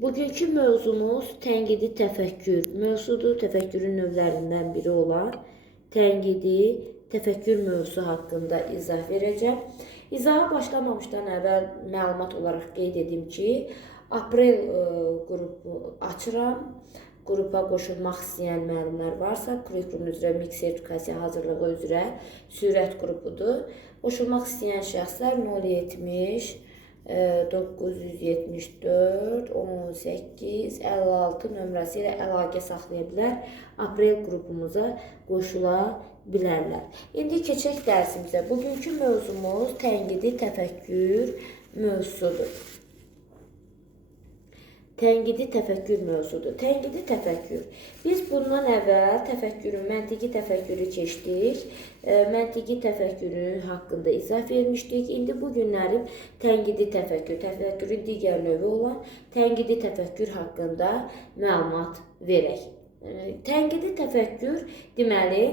Bugünkü mövzumuz tənqidi təfəkkür mövzudur. Təfəkkürün növlərindən biri olan tənqidi təfəkkür mövzusu haqqında izah verəcəm. İzaha başlamamışdan əvvəl məlumat olaraq qeyd edim ki, aprel qrupu açıram. Qrupa qoşulmaq istəyən müəllimlər varsa, kurikulum üzrə mix sertifikasiya hazırlığı üzrə sürət qrupudur. Qoşulmaq istəyən şəxslər 070 974 18 56 nömrəsi ilə əlaqə saxlaya bilər. Aprel qrupumuza qoşula bilərlər. İndi keçək dərsimizə. Bugünkü mövzumuz tənqidi təfəkkür mövzusudur. Tənqidi təfəkkür mövzudur. Tənqidi təfəkkür. Biz bundan əvvəl təfəkkürün, məntiqi təfəkkürü keçdik. Məntiqi təfəkkürün haqqında izah vermişdik. İndi bu günlərim tənqidi təfəkkür, təfəkkürün digər növü olan tənqidi təfəkkür haqqında məlumat verək. Tənqidi təfəkkür deməli,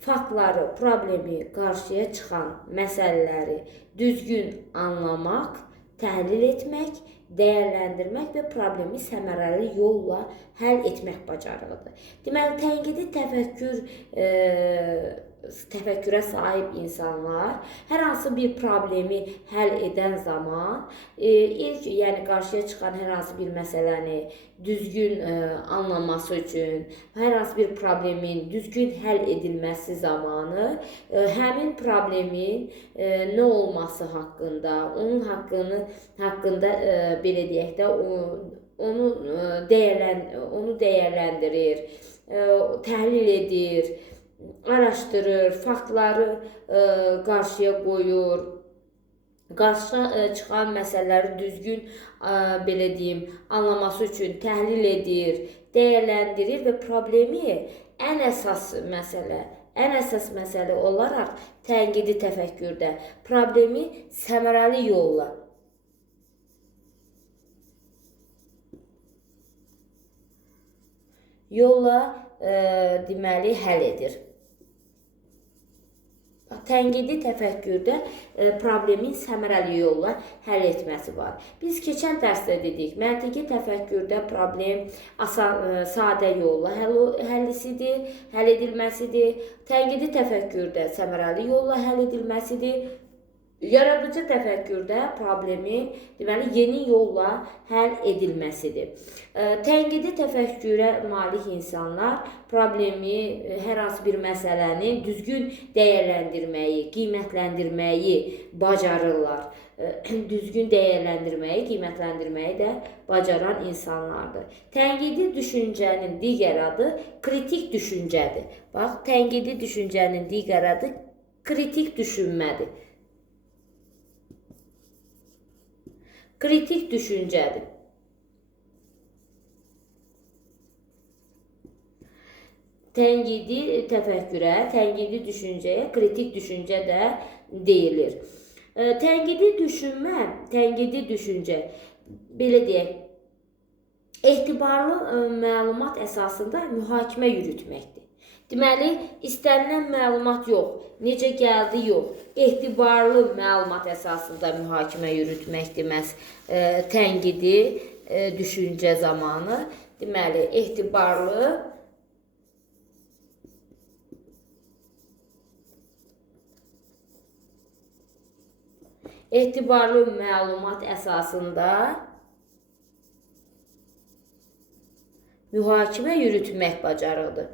faktları, problemi, qarşıya çıxan məsələləri düzgün anlamaq, təhlil etmək, dəyərləndirmək və problemi səmərəli yolla həll etmək bacarığıdır. Deməli, tənqidi təfəkkürə sahib insanlar hər hansı bir problemi həll edən zaman ilk, yəni qarşıya çıxan hər hansı bir məsələni düzgün anlaması üçün, hər hansı bir problemin düzgün həll edilməsi zamanı həmin problemin nə olması haqqında, onun haqqında belə deyək də onu dəyərləndirir, təhlil edir, araşdırır, faktları qarşıya qoyur, qarşına çıxan məsələləri düzgün belə deyim, anlaması üçün təhlil edir, dəyərləndirir və problemi ən əsas məsələ olaraq tənqidi təfəkkürdə problemi səmərəli yolla deməli həll edir. Tənqidi təfəkkürdə problemin səmərəli yolla həll etməsi var. Biz keçən dərsdə dedik, məntiqi təfəkkürdə problem sadə yolla həll edilməsidir. Tənqidi təfəkkürdə səmərəli yolla həll edilməsidir. Yaradıcı təfəkkürdə problemin deməli yeni yolla həll edilməsidir. Tənqidi təfəkkürə malik insanlar problemi, hər hansı bir məsələni düzgün dəyərləndirməyi, qiymətləndirməyi bacarırlar. Düzgün dəyərləndirməyi, qiymətləndirməyi də bacaran insanlardır. Tənqidi düşüncənin digər adı kritik düşüncədir. Bax, tənqidi düşüncənin digər adı kritik düşünmədir. Kritik düşüncədir. Tənqidi təfəkkürə, tənqidi düşüncəyə kritik düşüncə də deyilir. Tənqidi düşünmə, tənqidi düşüncə, belə deyək, etibarlı məlumat əsasında mühakimə yürütməkdir. Deməli, istənilən məlumat yox, necə gəldi yox, etibarlı məlumat əsasında mühakimə yürütməkdir məhz tənqidi düşüncə zamanı. Deməli, etibarlı məlumat əsasında mühakimə yürütmək bacarıqdır.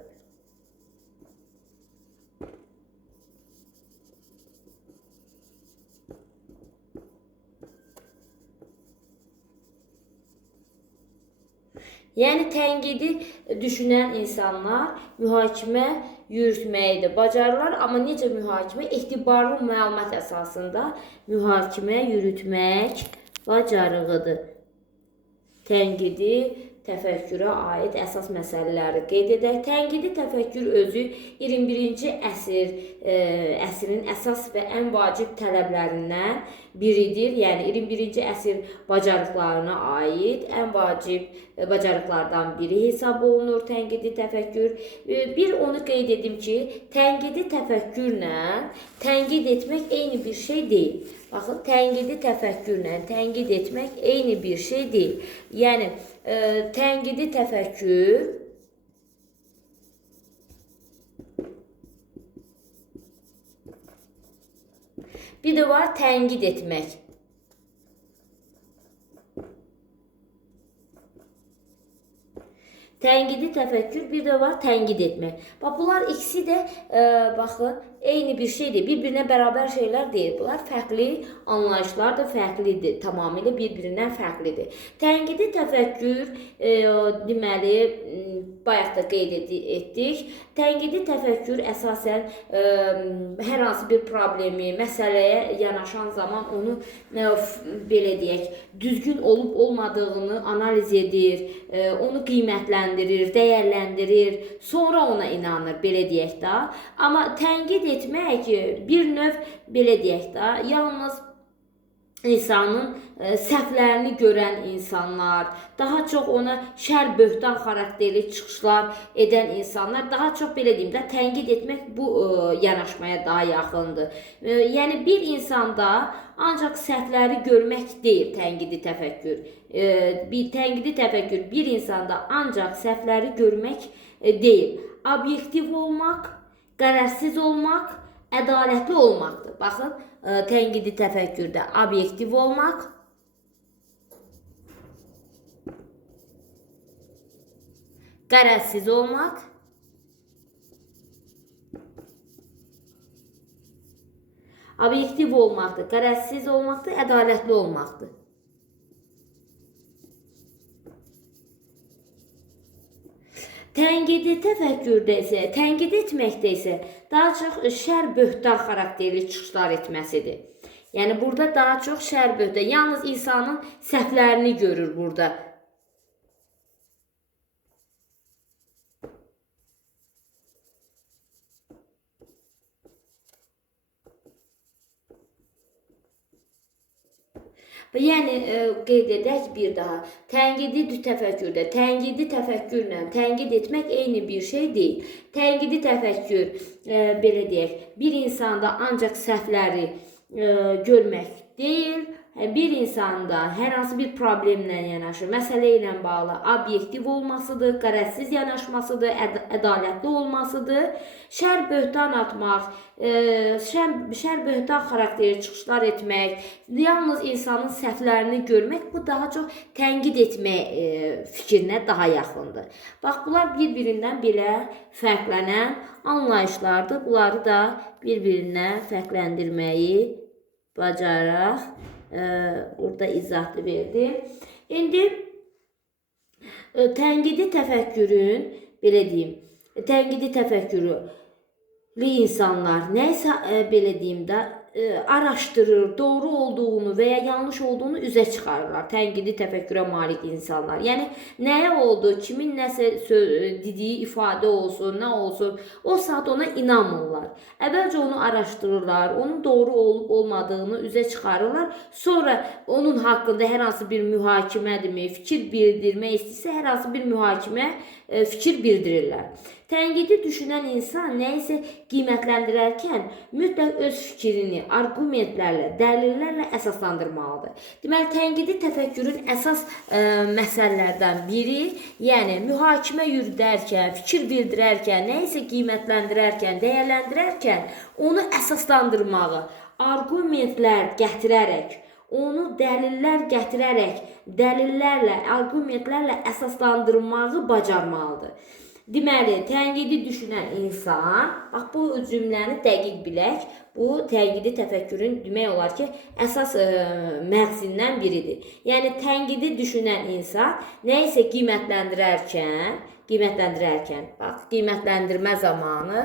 Yəni, tənqidi düşünən insanlar mühakimə yürütməyi də bacarırlar, amma necə mühakimə? Etibarlı məlumat əsasında mühakimə yürütmək bacarığıdır. Tənqidi təfəkkürə aid əsas məsələləri qeyd edək. Tənqidi təfəkkür özü 21-ci əsrin əsas və ən vacib tələblərindən biridir. Yəni 21-ci əsr bacarıqlarına aid ən vacib bacarıqlardan biri hesab olunur tənqidi təfəkkür. Bir onu qeyd edim ki, tənqidi təfəkkürlə tənqid etmək eyni bir şey deyil. Baxın, tənqidi təfəkkürlə tənqid etmək eyni bir şey deyil. Yəni, tənqidi təfəkkür bir də var tənqid etmək. Tənqidi təfəkkür, bir də var tənqid etmək. Bax, bunlar ikisi də baxın, eyni bir şeydir. Bir-birinə bərabər şeylər deyil. Bunlar fərqli anlayışlardır, fərqlidir. Tamamilə bir-birindən fərqlidir. Tənqidi təfəkkür, deməli, bayaq da qeyd etdik. Tənqidi təfəkkür əsasən hər hansı bir problemi, məsələyə yanaşan zaman onu, belə deyək, düzgün olub-olmadığını analiz edir, onu qiymətləndirir, dəyərləndirir, sonra ona inanır, belə deyək də. Amma tənqid etmək bir növ, belə deyək də, yalnız insanın səhvlərini görən insanlar, daha çox ona şər böhtan xarakterli çıxışlar edən insanlar, daha çox belə deyim də, tənqid etmək bu yanaşmaya daha yaxındır. Yəni bir insanda ancaq səhvləri görmək deyil tənqidi təfəkkür. Tənqidi təfəkkür bir insanda ancaq səhvləri görmək deyil. Obyektiv olmaq, qərəzsiz olmaq, ədalətli olmaqdır. Baxın, tənqidi təfəkkürdə obyektiv olmaq, qərəzsiz olmaq, obyektiv olmaqdır, qərəzsiz olmaqdır, ədalətli olmaqdır. Tənqidi təfəkkürdə isə, tənqid etməkdə isə daha çox şər böhtan xarakterli çıxışlar etməsidir. Yəni, burada daha çox şər böhtan, yalnız insanın səhvlərini görür burada. Yəni, qeyd edək bir daha, tənqidi təfəkkürdə, tənqidi təfəkkürlə tənqid etmək eyni bir şey deyil. Tənqidi təfəkkür, belə deyək, bir insanda ancaq səhvləri görmək deyil, bir insanda hər hansı bir problemlə yanaşır, məsələ ilə bağlı obyektiv olmasıdır, qərəzsiz yanaşmasıdır, ədalətli olmasıdır, şər böhtan atmaq, şər böhtan xarakterli çıxışlar etmək, yalnız insanın səhvlərini görmək, bu daha çox tənqid etmək fikrinə daha yaxındır. Bax, bunlar bir-birindən belə fərqlənən anlayışlardır. Bunları da bir-birinə fərqləndirməyi bacaraq. Burada izahını verdim. İndi tənqidi təfəkkürün, belə deyim, tənqidi təfəkkürlü insanlar nəsə, belə deyim də, araşdırır, doğru olduğunu və ya yanlış olduğunu üzə çıxarırlar. Tənqidi təfəkkürə malik insanlar. Yəni, nəyə oldu, kimin nəsə dediyi ifadə olsun, nə olsun, o saat ona inanmırlar. Əvvəlcə onu araşdırırlar, onun doğru olub olmadığını üzə çıxarırlar. Sonra onun haqqında hər hansı bir mühakimədirmi, fikir bildirmək istəyirsə, hər hansı bir mühakimə fikir bildirirlər. Tənqidi düşünən insan nəyisə qiymətləndirərkən mütləq öz fikrini arqumentlərlə, dəlillərlə əsaslandırmalıdır. Deməli, tənqidi təfəkkürün əsas məsələlərdən biri, yəni mühakimə yürüdərkən, fikir bildirərkən, nəyisə qiymətləndirərkən, dəyərləndirərkən onu əsaslandırmağı, arqumentlər gətirərək, onu dəlillər gətirərək, dəlillərlə, arqumentlərlə əsaslandırmağı bacarmalıdır. Deməli, tənqidi düşünən insan, bax, bu cümləni dəqiq bilək, bu tənqidi təfəkkürün demək olar ki, əsas məqsədindən biridir. Yəni, tənqidi düşünən insan nəyisə qiymətləndirərkən, bax, qiymətləndirmə zamanı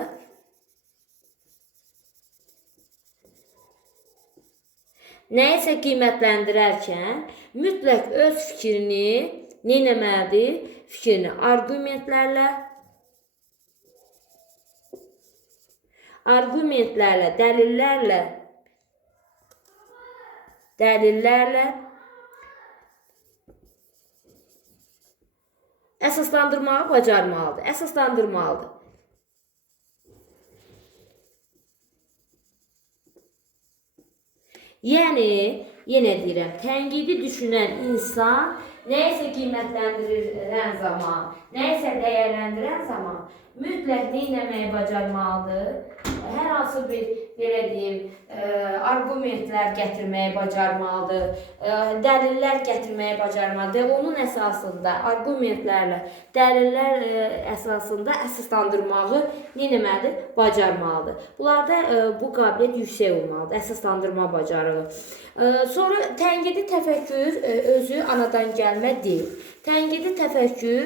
nəyisə qiymətləndirərkən mütləq öz fikrini nə etməlidir? Fikrini arqumentlərlə, dəlillərlə əsaslandırmağı bacarmalıdır, əsaslandırmalıdır. Yəni, yenə deyirəm, tənqidi düşünən insan nəyisə qiymətləndirən zaman, nəyisə dəyərləndirən zaman mütləq nə etməyi bacarmalıdır? Hər hansı bir, belə deyim, arqumentlər gətirməyi bacarmalıdır, dəlillər gətirməyi bacarmalıdır. Onun əsasında, arqumentlərlə, dəlillər əsasında əsaslandırmağı nə etməlidir? Bacarmalıdır. Bunlarda bu qabiliyyət yüksək olmalıdır, əsaslandırma bacarığı. Sonra tənqidi təfəkkür özü anadan gəlmə deyil. Tənqidi təfəkkür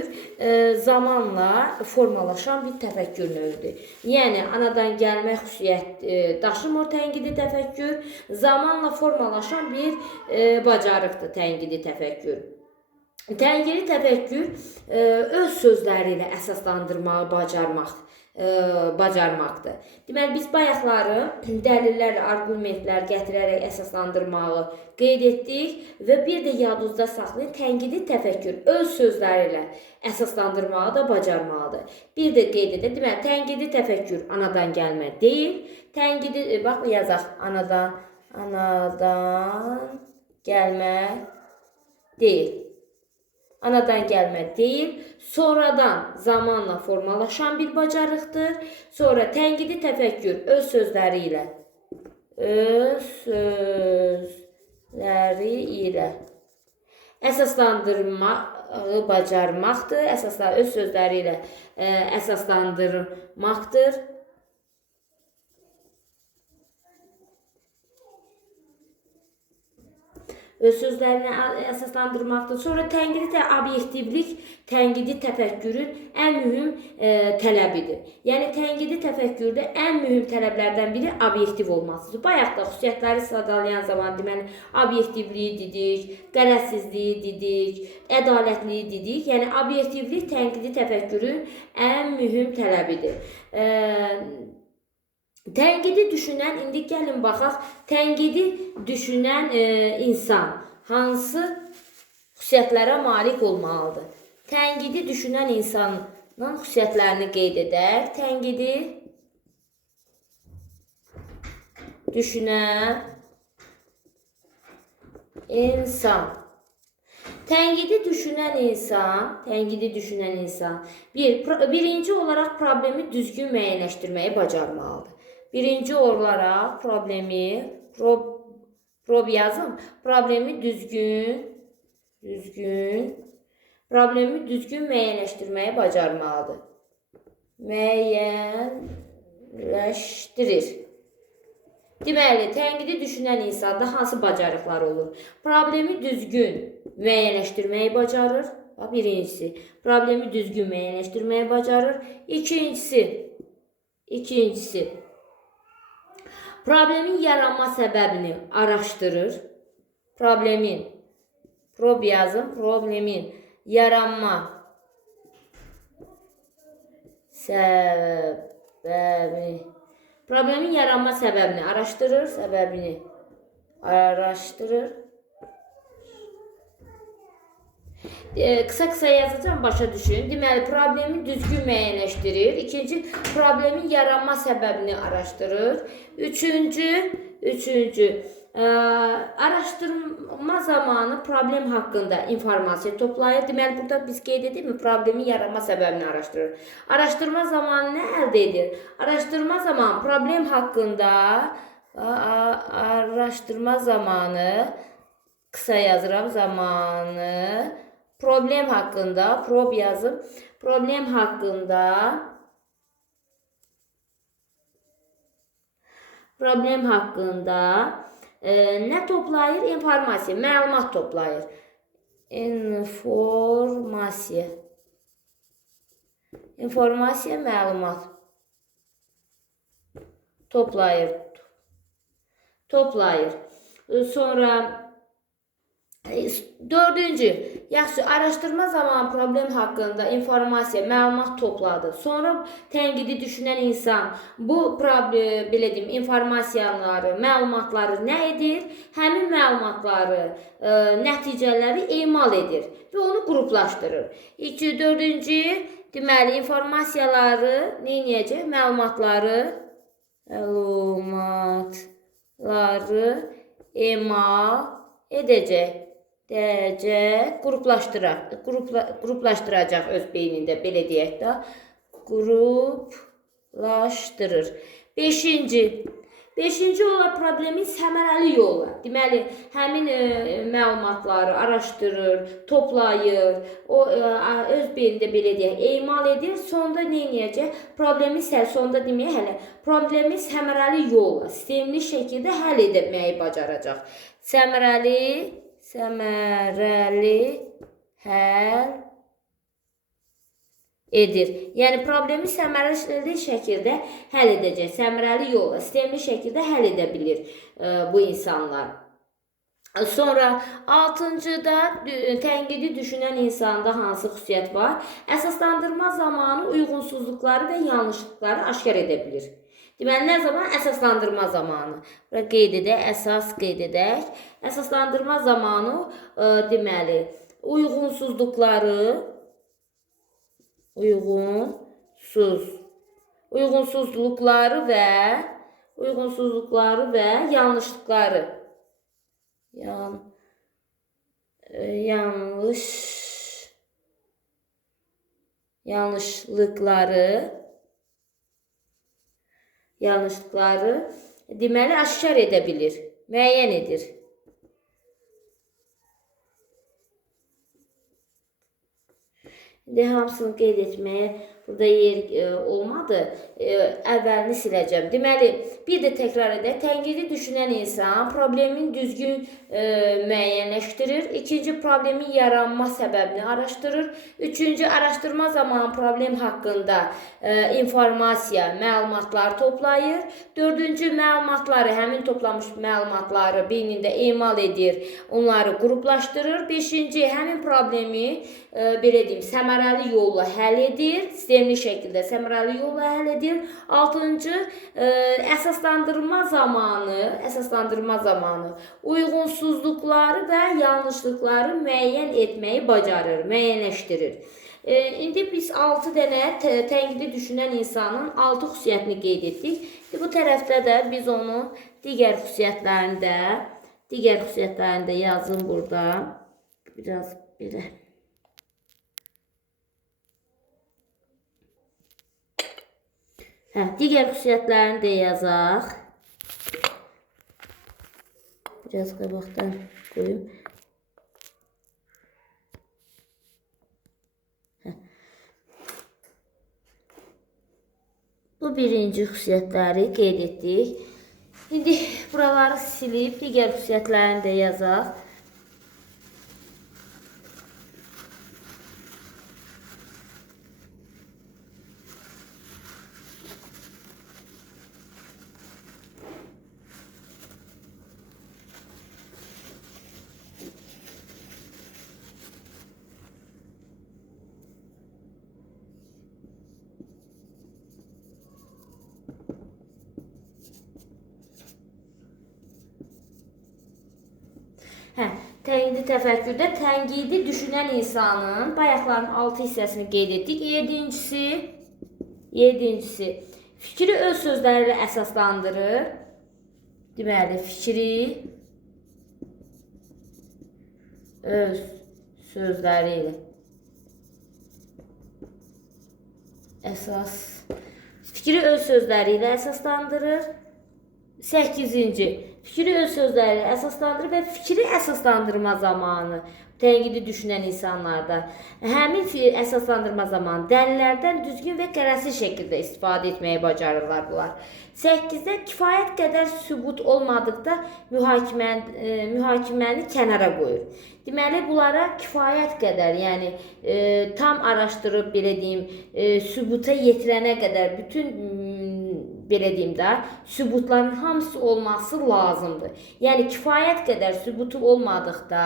zamanla formalaşan bir təfəkkür növüdür. Yəni, anadan gəlmə xüsusiyyət daşımır tənqidi təfəkkür, zamanla formalaşan bir bacarıqdır tənqidi təfəkkür. Tənqidi təfəkkür öz sözləri ilə əsaslandırmağı bacarmaqdır. Deməli, biz bayaqları dəlillər, argumentlər gətirərək əsaslandırmağı qeyd etdik və bir də yadınızda saxlayın, tənqidi təfəkkür öz sözləri ilə əsaslandırmağı da bacarmalıdır. Bir də qeyd edək, deməli, tənqidi təfəkkür anadan gəlmə deyil, tənqidi, bax, yazaq, anadan gəlmə deyil. Anadan gəlmə deyil, sonradan zamanla formalaşan bir bacarıqdır. Sonra tənqidi təfəkkür öz sözləri ilə əsaslandırmağı bacarmaqdır. Öz sözləri ilə əsaslandırmaqdır. Öz sözlərini əsaslandırmaqdır. Sonra tənqidi obyektivlik tənqidi təfəkkürün ən mühüm tələbidir. Yəni, tənqidi təfəkkürdə ən mühüm tələblərdən biri obyektiv olmasıdır. Bayaq da xüsusiyyətləri sıralayan zaman deməli, obyektivliyi dedik, qərəzsizliyi dedik, ədalətliyi dedik. Yəni, obyektivlik tənqidi təfəkkürün ən mühüm tələbidir. Tənqidi düşünən, indi gəlin baxaq, tənqidi düşünən insan hansı xüsusiyyətlərə malik olmalıdır? Tənqidi düşünən insanın xüsusiyyətlərini qeyd edək. Tənqidi düşünən insan. Tənqidi düşünən insan birinci olaraq problemi düzgün müəyyənləşdirməyi bacarmalıdır. Birinci olaraq problemi düzgün müəyyənləşdirməyi bacarmalıdır. Müəyyənləşdirir. Deməli, tənqidi düşünən insanda hansı bacarıqlar olur? Problemi düzgün müəyyənləşdirməyi bacarır. Birincisi, problemi düzgün müəyyənləşdirməyi bacarır. İkincisi, problemin yaranma səbəbini araşdırır. Problemin yaranma səbəbini araşdırır. Qısa yazacağım, başa düşün. Deməli, problemi düzgün müəyyənləşdirir. İkinci, problemin yaranma səbəbini araşdırır. Üçüncü, araşdırma zamanı problem haqqında informasiya toplayır. Deməli, burada biz qeyd edik mi? Problemin yaranma səbəbini araşdırır. Araşdırma zamanı nə əldə edir? Araşdırma zamanı problem haqqında qısa yazıram zamanı problem haqqında nə toplayır? İnformasiya, məlumat toplayır. İnformasiya, məlumat toplayır. Sonra dördüncü, yaxşı, araşdırma zamanı problem haqqında informasiya, məlumat topladı. Sonra tənqidi düşünən insan bu belə deyim, informasiyaları, məlumatları nə edir? Həmin məlumatları, nəticələri emal edir və onu qruplaşdırır. Dördüncü, deməli, informasiyaları nə edəcək? Məlumatları emal edəcək. Qruplaşdıracaq öz beynində, belə deyək də. Qruplaşdırır. Beşinci olaraq problemin səmərəli yolu. Deməli, həmin məlumatları araşdırır, toplayır, o öz beynində belə deyək, emal edir, sonda nə edəcək? Sonda demək, problemi səmərəli yolla, sistemli şəkildə həll etməyi bacaracaq. Səmərəli həll edir. Yəni problemi səmərəli şəkildə həll edəcək. Səmərəli yolla, sistemli şəkildə həll edə bilir bu insanlar. Sonra 6-cıda tənqidi düşünən insanda hansı xüsusiyyət var? Əsaslandırma zamanı uyğunsuzluqları və yanlışlıqları aşkar edə bilir. Deməli, nə zaman? Əsaslandırma zamanı. Bura qeyd edək, əsas qeyd edək. Əsaslandırma zamanı deməli, uyğunsuzluqları və yanlışlıqları deməli aşkar edə bilir, müəyyən edir. İndi hamısını qeyd etməyə burada yer olmadı. Əvvəlini siləcəm. Deməli, bir də təkrar edək. Tənqidi düşünən insan problemin düzgün müəyyənləşdirir. İkinci, problemin yaranma səbəbini araşdırır. Üçüncü, araşdırma zamanı problem haqqında informasiya, məlumatlar toplayır. Dördüncü, həmin toplamış məlumatları beynində emal edir, onları qruplaşdırır. Beşinci, həmin problemi belə deyim, səmərəli yolla həll edir, sistemli şəkildə səmərəli yolla həll edir. Altıncı, əsaslandırma zamanı uyğunsuzluqları və yanlışlıqları müəyyən etməyi bacarır, müəyyənləşdirir. İndi biz 6 dənə tənqidi düşünən insanın 6 xüsusiyyətini qeyd etdik. Bu tərəfdə də biz onun digər xüsusiyyətlərini də yazın burada. Biraz belə. Digər xüsusiyyətlərini də yazaq. Biraz qabaqdan qoyum. Bu birinci xüsusiyyətləri qeyd etdik. İndi buraları silib digər xüsusiyyətlərini də yazaq. Tənqidi təfəkkürdə tənqidi düşünən insanın bayaqların 6 hissəsini qeyd etdik. Yedincisi, fikri öz sözləri ilə əsaslandırır. Deməli, fikri öz sözləri ilə əsaslandırır. 8-ci, fikri öz sözləri ilə əsaslandırır və fikri əsaslandırma zamanı tənqidi düşünən insanlarda həmin əsaslandırma zamanı dəlillərdən düzgün və qərəzsiz şəkildə istifadə etməyi bacarırlar bunlar. 8-də kifayət qədər sübut olmadıqda mühakiməni kənara qoyur. Deməli, bunlara kifayət qədər, yəni tam araşdırıb, belə deyim, sübuta yetirənə qədər bütün belə deyim də, sübutların hamısı olması lazımdır. Yəni, kifayət qədər sübutu olmadıqda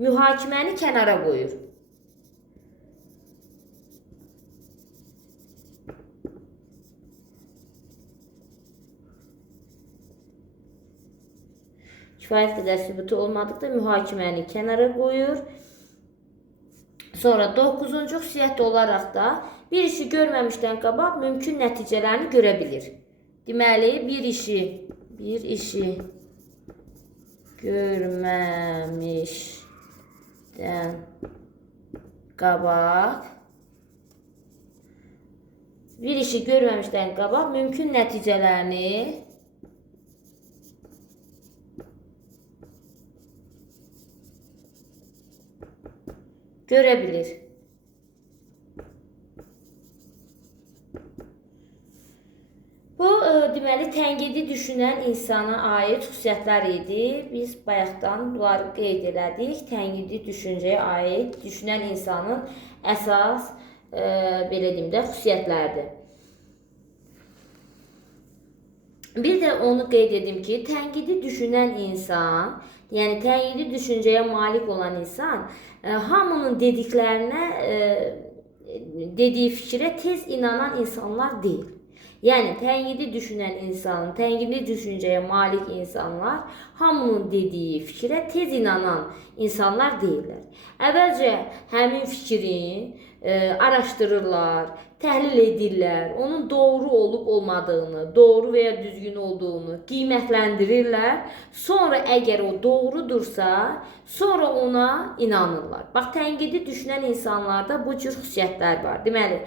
mühakiməni kənara qoyur. kifayət qədər sübutu olmadıqda mühakiməni kənara qoyur. Sonra 9-cu xüsusiyyət olaraq da bir işi görməmişdən qabaq mümkün nəticələrini görə bilir. Deməli, bir işi görməmişdən qabaq mümkün nəticələrini görə bilir. Bu, deməli, tənqidi düşünən insana aid xüsusiyyətlər idi. Biz bayaqdan bunları qeyd elədik. Tənqidi düşüncəyə aid düşünən insanın əsas, belə deyim də, xüsusiyyətlərdir. Bir də onu qeyd edim ki, tənqidi düşünən insan, yəni tənqidi düşüncəyə malik olan insan, hamının dediklərinə, dediyi fikrə tez inanan insanlar deyil. Yəni, tənqidi düşünən insan, tənqidi düşüncəyə malik insanlar hamının dediyi fikrə tez inanan insanlar deyirlər. Əvvəlcə həmin fikrin araşdırırlar, təhlil edirlər, onun doğru olub olmadığını, doğru və ya düzgün olduğunu qiymətləndirirlər. Sonra əgər o doğrudursa, sonra ona inanırlar. Bax, tənqidi düşünən insanlarda bu cür xüsusiyyətlər var. Deməli,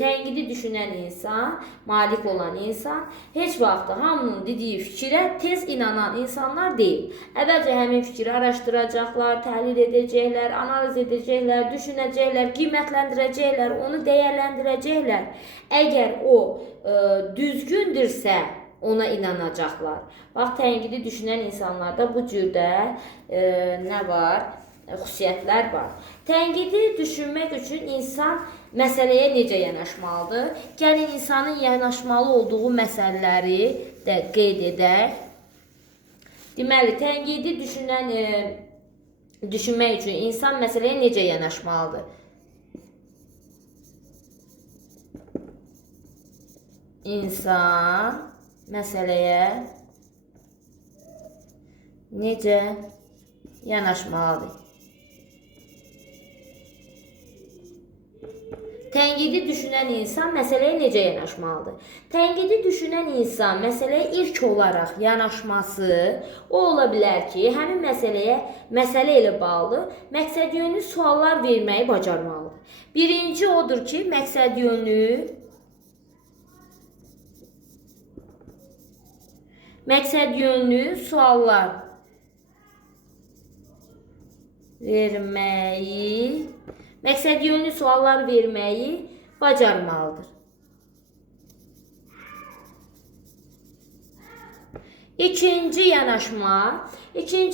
tənqidi düşünən insan, malik olan insan heç vaxt hamının dediyi fikrə tez inanan insanlar deyil. Əvvəlcə həmin fikri araşdıracaqlar, təhlil edəcəklər, analiz edəcəklər, düşünəcəklər, qiymətləndirəcəklər, onu dəyərləndirəcəklər. Əgər o düzgündürsə, ona inanacaqlar. Bax, tənqidi düşünən insanlarda bu cürdə nə var? Xüsusiyyətlər var. Tənqidi düşünmək üçün insan məsələyə necə yanaşmalıdır? Gəlin, insanın yanaşmalı olduğu məsələləri də qeyd edək. Deməli, tənqidi düşünmək üçün insan məsələyə necə yanaşmalıdır? İnsan məsələyə necə yanaşmalıdır? Tənqidi düşünən insan məsələyə necə yanaşmalıdır? Tənqidi düşünən insan məsələyə ilk olaraq yanaşması o ola bilər ki, həmin məsələ ilə bağlı məqsədyönlü suallar verməyi bacarmalıdır. Birinci odur ki, məqsədyönlü suallar verməyi bacarmalıdır. İkinci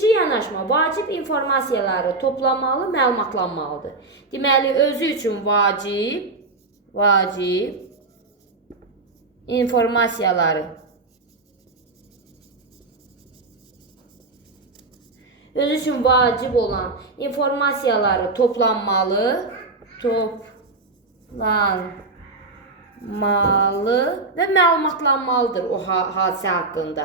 yanaşma vacib informasiyaları toplamalı, məlumatlanmalıdır. Deməli, özü üçün vacib informasiyaları olan informasiyaları toplanmalı və məlumatlanmalıdır o hadisə haqqında.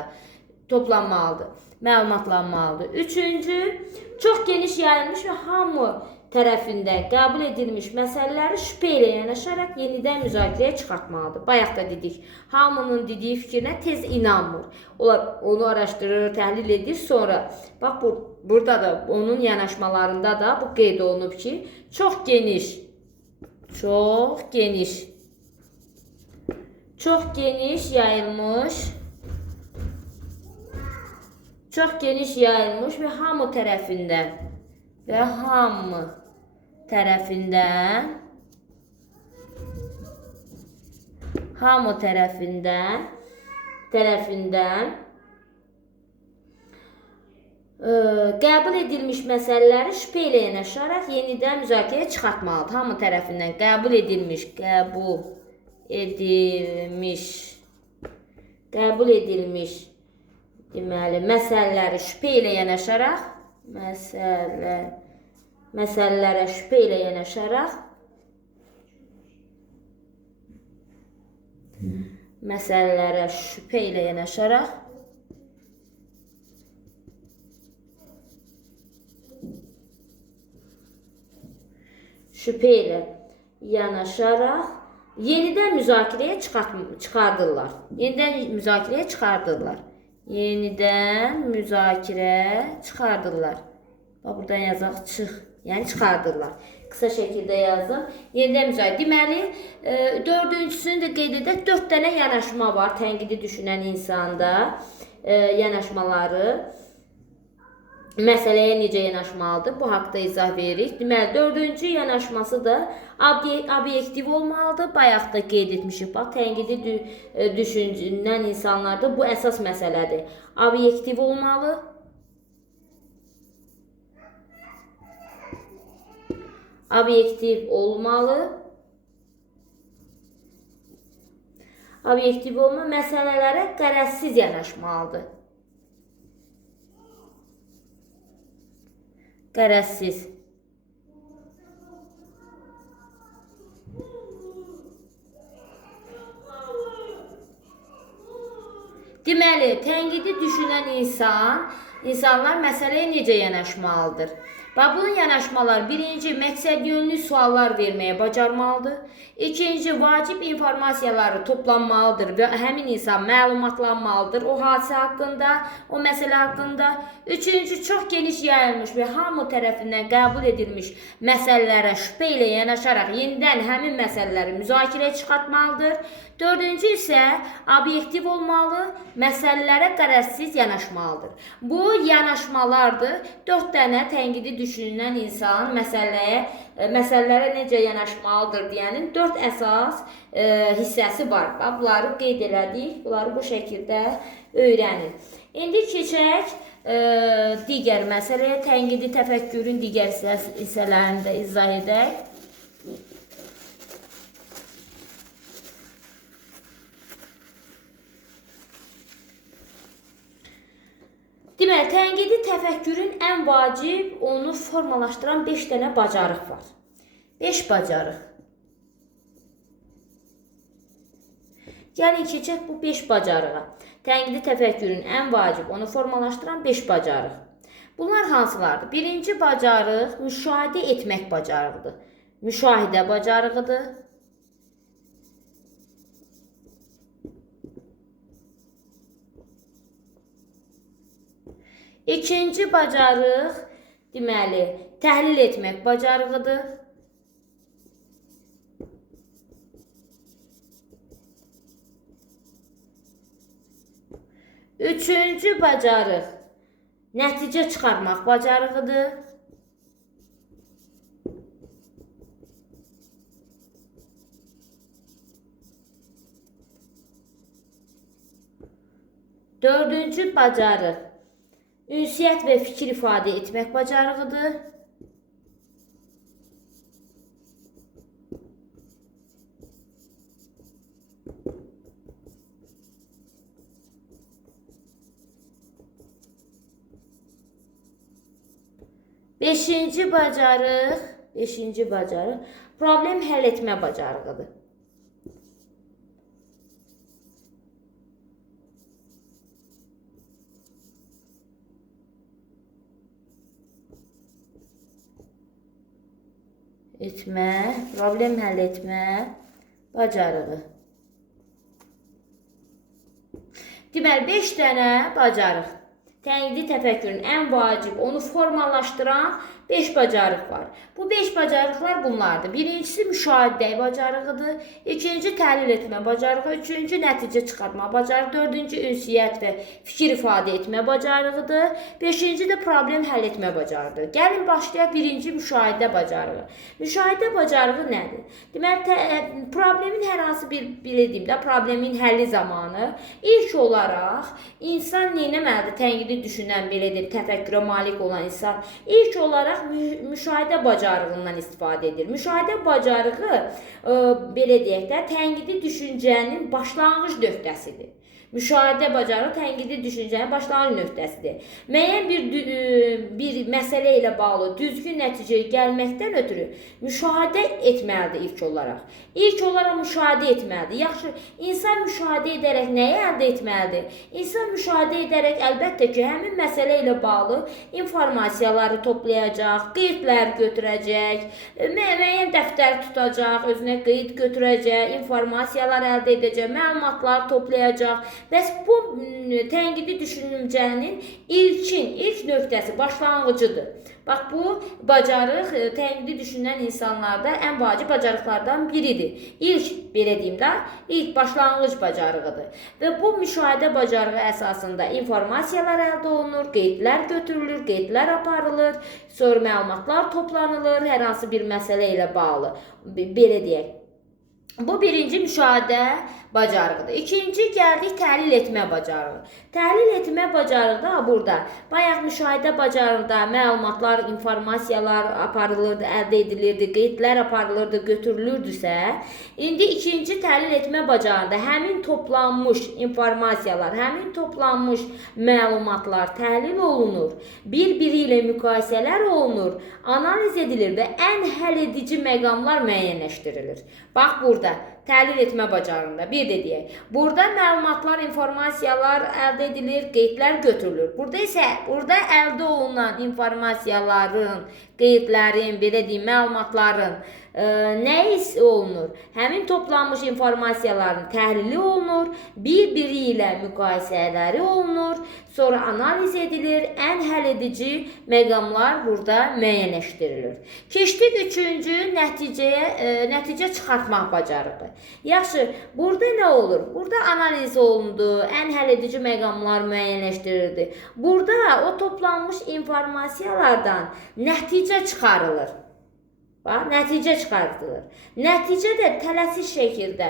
Məlumatlanmalıdır. Üçüncü, çox geniş yayılmış və hamı tərəfindən qəbul edilmiş məsələləri şübhə ilə yanaşaraq yenidən müzakirəyə çıxartmalıdır. Bayaq da dedik, hamının dediyi fikrinə tez inanmır. Onu araşdırır, təhlil edir, sonra bax burada da onun yanaşmalarında da bu qeyd olunub ki, çox geniş yayılmış və hamı tərəfindən qəbul edilmiş məsələləri şübhə ilə yanaşaraq yenidən müzakirəyə çıxartmalıdır. Hamı tərəfindən qəbul edilmiş deməli, məsələləri şübhə ilə yanaşaraq şübhə ilə yanaşaraq yenidən müzakirəyə çıxardırlar. Yenidən müzakirəyə çıxardırlar. Yenidən müzakirə çıxardırlar. Bax, buradan yazaq çıx. Yəni çıxardırlar. Qısa şəkildə yazdım. Yenidən müzakirə. Deməli, dördüncüsünü də qeyd edək. 4 dənə yanaşma var tənqidi düşünən insanda. Yanaşmaları. Məsələyə necə yanaşmalıdır? Bu haqda izah veririk. Deməli, dördüncü yanaşması da obyektiv olmalıdır. Bayaq da qeyd etmişik. Bax, tənqidi düşünən insanlarda bu əsas məsələdir. Obyektiv olmalı. Obyektiv olmalı. Obyektiv olma məsələlərə qərəzsiz yanaşmalıdır. Qərəzsiz. Deməli, tənqidi düşünən insanlar məsələyə necə yanaşmalıdır? Bunun yanaşmalar birinci, məqsədyönlü suallar verməyə bacarmalıdır. İkinci, vacib informasiyaları toplanmalıdır və həmin insan məlumatlanmalıdır o hadisə haqqında, o məsələ haqqında. Üçüncü, çox geniş yayılmış və hamı tərəfindən qəbul edilmiş məsələlərə şübhə ilə yanaşaraq yenidən həmin məsələləri müzakirəyə çıxartmalıdır. Dördüncü isə obyektiv olmalı, məsələlərə qərəzsiz yanaşmalıdır. Bu yanaşmalardır. 4 dənə tənqidi düşünən insan məsələlərə necə yanaşmalıdır deyənin 4 əsas hissəsi var. Bunları qeyd elədik. Bunları bu şəkildə öyrənin. İndi keçək digər məsələyə, tənqidi təfəkkürün digər hissələrini də izah edək. Deməli, tənqidi təfəkkürün ən vacib, onu formalaşdıran 5 dənə bacarıq var. 5 bacarıq. Gəlin keçək bu 5 bacarığa. Tənqidi təfəkkürün ən vacib, onu formalaşdıran 5 bacarıq. Bunlar hansılardır? Birinci bacarıq müşahidə etmək bacarığıdır. Müşahidə bacarığıdır. İkinci bacarıq, deməli, təhlil etmək bacarığıdır. Üçüncü bacarıq, nəticə çıxarmaq bacarığıdır. Dördüncü bacarıq, ünsiyyət və fikir ifadə etmək bacarığıdır. Beşinci bacarıq, problem həll etmə bacarığıdır. Problem həll etmə bacarığı. Deməli, 5 dənə bacarıq. Tənqidi təfəkkürün ən vacib, onu formalaşdıran 5 bacarıq var. Bu 5 bacarıqlar bunlardır. Birincisi müşahidə bacarığıdır. İkinci təhlil etmə bacarığı. Üçüncü nəticə çıxartma bacarığı. Dördüncü ünsiyyət və fikir ifadə etmə bacarığıdır. Beşinci də problem həll etmə bacarığı. Gəlin başlayaq birinci müşahidə bacarığı. Müşahidə bacarığı nədir? Deməli, problemin hər hansı problemin həlli zamanı ilk olaraq insan neynəməlidir? Tənqidi düşünən, belə deyim, təfəkkürə malik olan insan ilk olaraq müşahidə bacarığından istifadə edir. Müşahidə bacarığı, belə deyək də, tənqidi düşüncənin başlanğıc nöqtəsidir. Müşahidə bacarığı tənqidi düşüncənin başlanğıc nöqtəsidir. Müəyyən bir bir məsələ ilə bağlı düzgün nəticəyə gəlməkdən ötürü müşahidə etməlidir ilk olaraq. İlk olaraq müşahidə etməlidir. Yaxşı, insan müşahidə edərək nəyi əldə etməlidir? İnsan müşahidə edərək əlbəttə ki, həmin məsələ ilə bağlı informasiyaları toplayacaq, qeydlər götürəcək, müəyyən dəftər tutacaq, özünə qeyd götürəcək, informasiyalar əldə edəcək, məlumatlar toplayacaq. Bəs bu tənqidi düşüncənin ilk nöqtəsi, başlanğıcıdır. Bax, bu bacarıq tənqidi düşünən insanlarda ən vacib bacarıqlardan biridir. Belə deyim də, ilk başlanğıc bacarığıdır. Və bu müşahidə bacarığı əsasında informasiyalar əldə olunur, qeydlər götürülür, qeydlər aparılır, sonra məlumatlar toplanılır, hər hansı bir məsələ ilə bağlı. Belə deyək. Bu birinci müşahidə bacarığıdır. İkinci gəldik təhlil etmə bacarığı. Təhlil etmə bacarığı da burada. Bayaq müşahidə bacarığında məlumatlar, informasiyalar aparılırdı, əldə edilirdi, qeydlər aparılırdı, götürülürdüsə, indi ikinci təhlil etmə bacarığında həmin toplanmış informasiyalar, həmin toplanmış məlumatlar təhlil olunur, bir-biri ilə müqayisələr olunur, analiz edilir və ən həll edici məqamlar müəyyənləşdirilir. Bax burada təhlil etmə bacarığında bir də deyək. Burada məlumatlar, informasiyalar əldə edilir, qeydlər götürülür. Burada əldə olunan informasiyaların, qeydlərin, belə deyim, məlumatların nə olunur? Həmin toplanmış informasiyaların təhlili olunur, bir-biri ilə müqayisələri olunur, sonra analiz edilir, ən həll edici məqamlar burada müəyyənləşdirilir. Keçdik üçüncü nəticə çıxartmaq bacarığı. Yaxşı, burada nə olur? Burada analiz olundu, ən həll edici məqamlar müəyyənləşdirildi. Burada o toplanmış informasiyalardan nəticə çıxarılır. Bax, nəticə çıxartılır. Nəticə də tələsik şəkildə,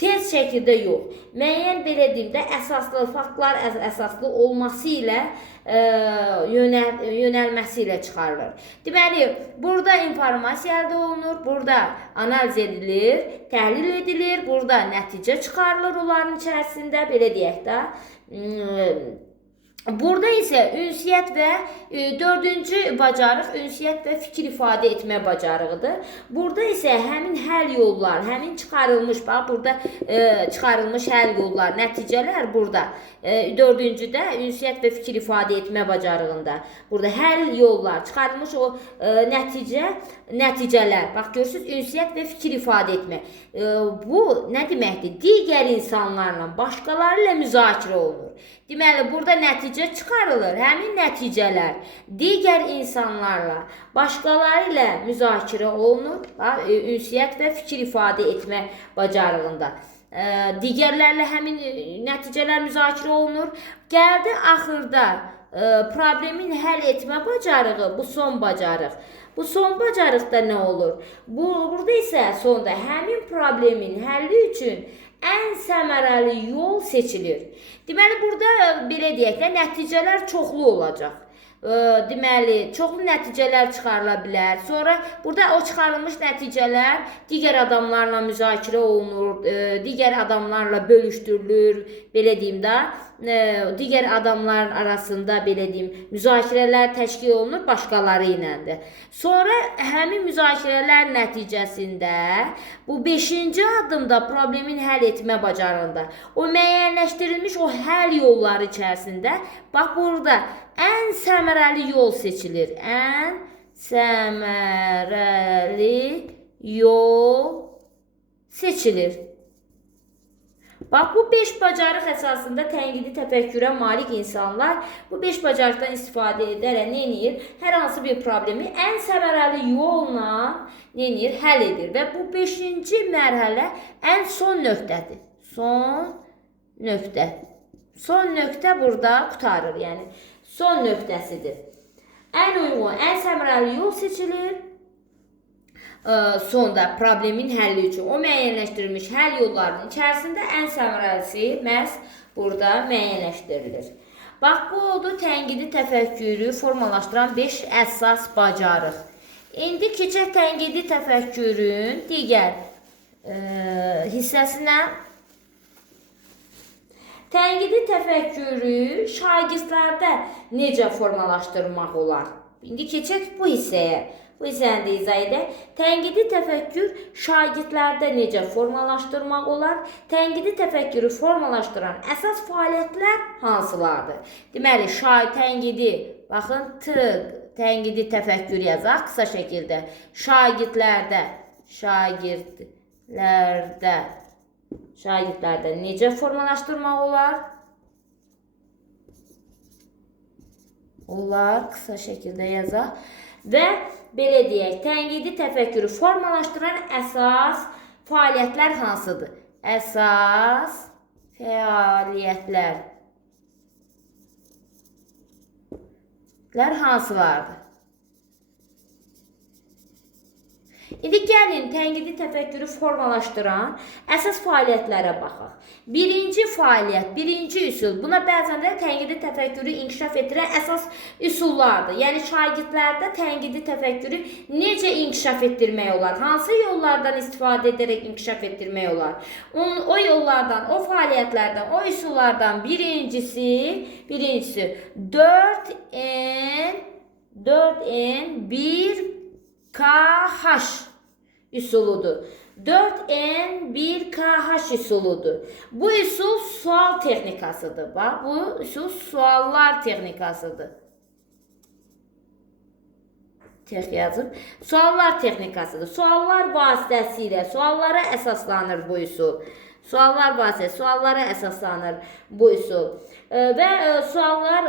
tez şəkildə yox. Müəyyən belə deyim də əsaslı, faktlar əsaslı olması ilə yönəlməsi ilə çıxarılır. Deməli, burada informasiya əldə olunur, burada analiz edilir, təhlil edilir, burada nəticə çıxarılır onların içərisində, belə deyək də. Burada isə ünsiyyət və dördüncü bacarıq ünsiyyət və fikir ifadə etmə bacarığıdır. Burada isə həmin həll yollar, həmin çıxarılmış, bax burada çıxarılmış həll yollar, nəticələr burada. Dördüncüdə ünsiyyət və fikir ifadə etmə bacarığında. Burada həll yollar, çıxarılmış o nəticələr. Bax görürsünüz, ünsiyyət və fikir ifadə etmə. Bu nə deməkdir? Digər insanlarla, başqaları ilə müzakirə olunur. Deməli, burada nəticə çıxarılır. Həmin nəticələr digər insanlarla, başqaları ilə müzakirə olunur. Ünsiyyət və fikir ifadə etmə bacarığında. Digərlərlə həmin nəticələr müzakirə olunur. Gəldi axırda problemin həll etmə bacarığı, bu son bacarıq. Bu son bacarıqda nə olur? Burada isə sonda həmin problemin həlli üçün ən səmərəli yol seçilir. Deməli, burada belə deyək də, nəticələr çoxlu olacaq. Deməli, çoxlu nəticələr çıxarıla bilər. Sonra burada o çıxarılmış nəticələr digər adamlarla müzakirə olunur, digər adamlarla bölüşdürülür, belə deyim də, digər adamlar arasında, belə deyim, müzakirələr təşkil olunur başqaları iləndir. Sonra həmin müzakirələr nəticəsində bu 5-ci addımda problemin həll etmə bacarığında o müəyyənləşdirilmiş o həll yolları içərisində, bax burada ən səmərəli yol seçilir. Ən səmərəli yol seçilir. Bax, bu 5 bacarıq əsasında tənqidi təfəkkürə malik insanlar bu 5 bacarıqdan istifadə edərək nə edir? Hər hansı bir problemi ən səmərəli yolla nə edir? Həll edir. Və bu 5-ci mərhələ ən son nöqtədir. Son nöqtə. Son nöqtə burada qutarır. Yəni, son nöqtəsidir. Ən uyğun, ən səmərəli yol seçilir. Sonda problemin həlli üçün o müəyyənləşdirilmiş həll yollarının içərisində ən səmərəlisi məhz burada müəyyənləşdirilir. Bax, bu oldu tənqidi təfəkkürü formalaşdıran 5 əsas bacarıq. İndi keçək tənqidi təfəkkürün digər hissəsinə. Tənqidi təfəkkürü şagirdlərdə necə formalaşdırmaq olar? İndi keçək bu hissəyə. Bu hissəni də izah edək. Tənqidi təfəkkür şagirdlərdə necə formalaşdırmaq olar? Tənqidi təfəkkürü formalaşdıran əsas fəaliyyətlər hansılardır? Deməli, tənqidi, baxın, tənqidi təfəkkür yazaq qısa şəkildə. Şagirdlərdə necə formalaşdırmaq olar? Onlar qısa şəkildə yazaq. Və belə deyək, tənqidi təfəkkürü formalaşdıran əsas fəaliyyətlər hansıdır? Əsas fəaliyyətlər hansılardır? İndi gəlin tənqidi təfəkkürü formalaşdıran əsas fəaliyyətlərə baxaq. Birinci fəaliyyət, birinci üsul. Buna bəzən də tənqidi təfəkkürü inkişaf etdirən əsas üsullardır. Yəni şagirdlərdə tənqidi təfəkkürü necə inkişaf etdirmək olar? Hansı yollardan istifadə edərək inkişaf etdirmək olar? O yollardan, o fəaliyyətlərdən, o üsullardan birincisi 4N1KH üsuludur. 4N1KH üsuludur. Bu üsul sual texnikasıdır. Bax, bu üsul suallar texnikasıdır. Suallar texnikasıdır. Suallar vasitəsilə suallara əsaslanır bu üsul. Suallara əsaslanır bu üsul. Və suallar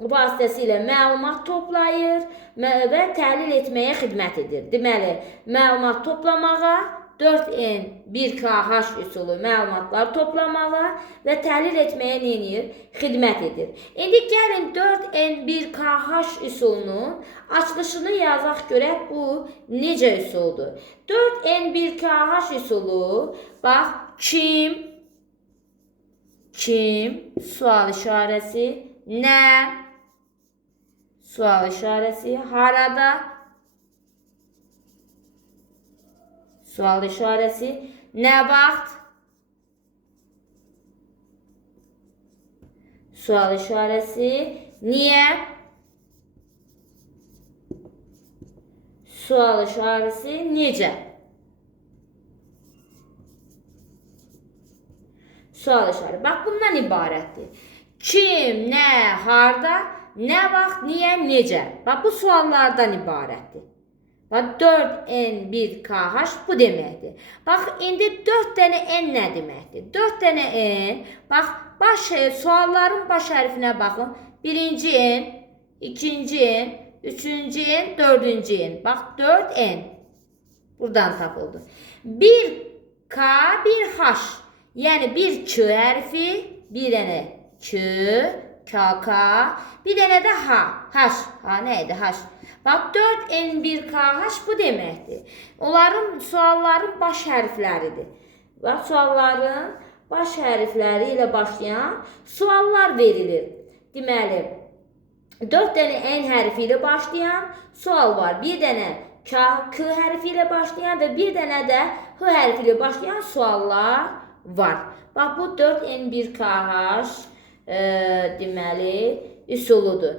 vasitəsilə məlumat toplayır və təhlil etməyə xidmət edir. Deməli, məlumat toplamağa 4N1KH üsulu məlumatlar toplamağa və təhlil etməyə xidmət edir. İndi gəlin 4N1KH üsulunun açılışını yazaq görək bu necə üsuldur. 4N1KH üsulu, bax, kim, sual işarəsi, nə, sual işarəsi, harada, sual işarəsi, nə vaxt, sual işarəsi, niyə, sual işarəsi, necə. Sual işarəsi. Bax, bundan ibarətdir. Kim, nə, harda, nə vaxt, niyə, necə. Bax, bu suallardan ibarətdir. Bax, 4N1KH bu deməkdir. Bax, indi 4 dənə N nə deməkdir? 4 dənə N, bax, sualların baş hərfinə baxın. Birinci N, ikinci N, üçüncü N, dördüncü N. Bax, 4N. Buradan tapıldı. Bir K, bir H. Yəni, bir K hərfi, bir dənə K, KK, bir dənə də H. H nə idi? H. Bax, 4N1KH bu deməkdir. Onların, sualların baş hərfləridir. Bax, sualların baş hərfləri ilə başlayan suallar verilir. Deməli, 4 dənə N hərfi ilə başlayan sual var. Bir dənə K hərfi ilə başlayan və bir dənə də H hərfi ilə başlayan suallar var. Bax, bu 4N1KH deməli üsuludur.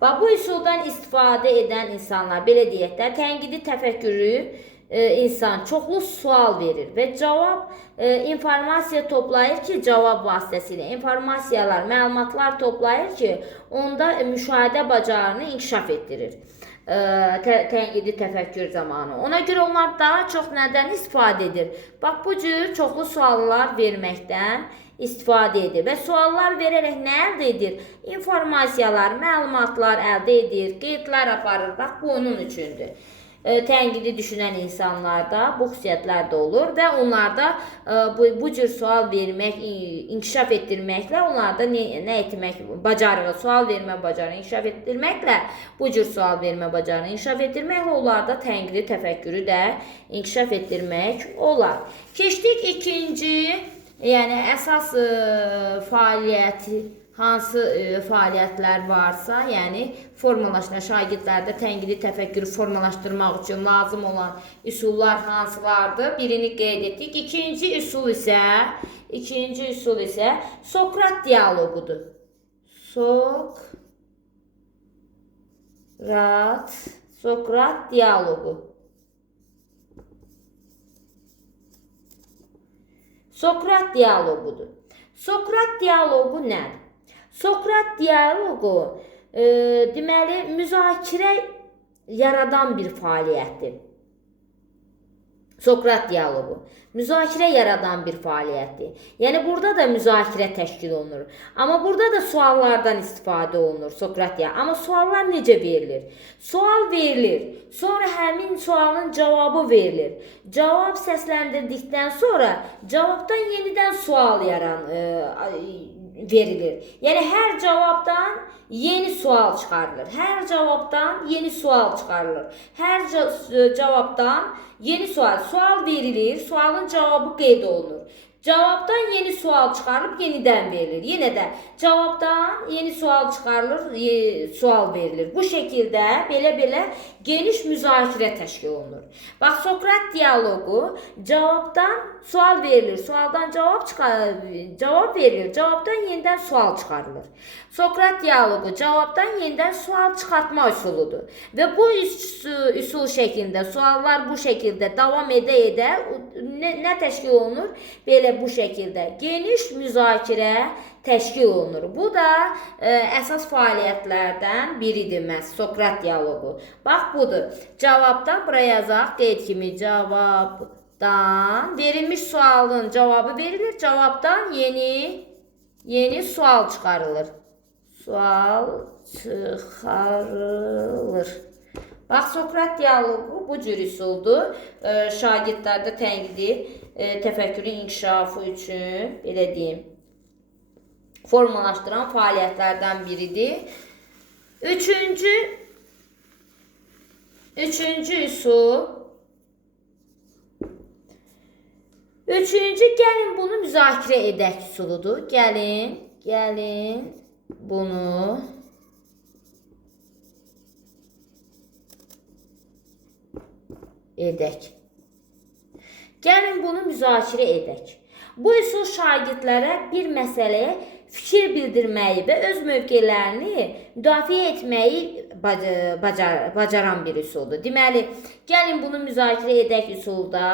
Bax, bu üsuldan istifadə edən insanlar, belə deyək də, tənqidi təfəkkürü insan çoxlu sual verir və informasiya toplayır ki, cavab vasitəsilə informasiyalar, məlumatlar toplayır ki, onda müşahidə bacarığını inkişaf etdirir. Tənqidi təfəkkür zamanı. Ona görə onlar daha çox nədən istifadə edir? Bax, bu cür çoxlu suallar verməkdən istifadə edir və suallar verərək nə əldə edir? İnformasiyalar, məlumatlar əldə edir, qeydlər aparır. Bax, bu onun üçündür. Tənqidi düşünən insanlarda bu xüsusiyyətlər də olur və onlarda bu cür sual vermək, inkişaf etdirməklə, onlarda nə etmək bacarığı, sual vermə bacarığı inkişaf etdirməklə, bu cür sual vermə bacarığı inkişaf etdirməklə onlarda tənqidi təfəkkürü də inkişaf etdirmək olar. Keçdik ikinci, yəni əsas fəaliyyəti, hansı fəaliyyətlər varsa, yəni formalaşdıran şagirdlərdə tənqidi təfəkkürü formalaşdırmaq üçün lazım olan üsullar hansılardır? Birini qeyd etdik. İkinci üsul isə Sokrat dialoqudur. Sokrat diyaloqu. Sokrat diyaloqudur. Sokrat diyaloqu nədir? Sokrat diyaloqu deməli müzakirə yaradan bir fəaliyyətdir. Sokrat diyaloqu müzakirə yaradan bir fəaliyyətdir. Yəni burada da müzakirə təşkil olunur. Amma burada da suallardan istifadə olunur Sokrat diyaloqu. Amma suallar necə verilir? Sual verilir. Sonra həmin sualın cavabı verilir. Cavab səsləndirdikdən sonra cavabdan yenidən sual verilir. Yəni hər cavabdan yeni sual çıxarılır. Hər cavabdan yeni sual çıxarılır. Hər cavabdan yeni sual verilir. Sualın cavabı qeyd olunur. Cavabdan yeni sual çıxarılıb yenidən verilir. Yenə də cavabdan yeni sual çıxarılır, sual verilir. Bu şəkildə belə geniş müzakirə təşkil olunur. Bax, Sokrat diyaloqu cavabdan sual verilir, sualdan cavab verilir, cavabdan yenidən sual çıxarılır. Sokrat diyaloqu cavabdan yenidən sual çıxartma üsuludur. Və bu üsul şəklində, suallar bu şəkildə davam edə nə təşkil olunur? Belə bu şəkildə geniş müzakirə təşkil olunur. Bu da əsas fəaliyyətlərdən biridir məhz Sokrat diyaloqu. Bax, budur. Cavabdan buraya yazaq, qeyd kimi cavabdan verilmiş sualın cavabı verilir. Cavabdan yeni sual çıxarılır. Bax, Sokrat diyaloqu bu cür üsuldur. Şagirdlərdə tənqidi, təfəkkürün inkişafı üçün, belə deyim, formalaşdıran fəaliyyətlərdən biridir. Üçüncü üsul. Gəlin bunu müzakirə edək üsuludur. Gəlin bunu edək. Gəlin bunu müzakirə edək. Bu üsul şagirdlərə bir məsələyə fikir bildirməyi və öz mövqelərini müdafiə etməyi bacaran bir üsuldur. Deməli, gəlin bunu müzakirə edək üsulda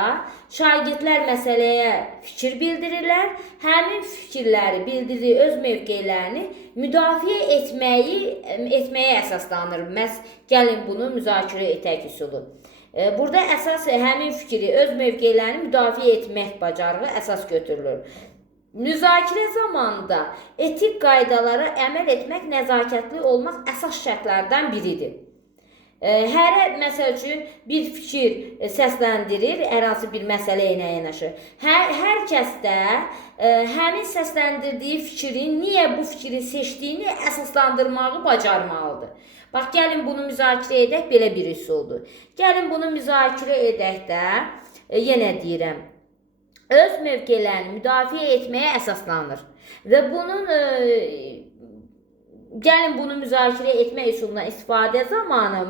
şagirdlər məsələyə fikir bildirirlər, həmin fikirləri bildirdiyi öz mövqelərini müdafiə etməyə əsaslanır. Məhz gəlin bunu müzakirə edək üsulu. Burada əsas həmin fikri, öz mövqelərini müdafiə etmək bacarığı əsas götürülür. Müzakirə zamanında etik qaydalara əməl etmək, nəzakətli olmaq əsas şərtlərdən biridir. Məsəl üçün, bir fikir səsləndirir, hər hansı bir məsələ ilə yanaşı. Hər kəs də həmin səsləndirdiyi fikrin, niyə bu fikri seçdiyini əsaslandırmağı bacarmalıdır. Bax, gəlin bunu müzakirə edək, belə bir üsuldur. Gəlin bunu müzakirə edək də, yenə deyirəm, öz mövqelərini müdafiə etməyə əsaslanır. Və gəlin bunu müzakirə etmə üsulundan istifadə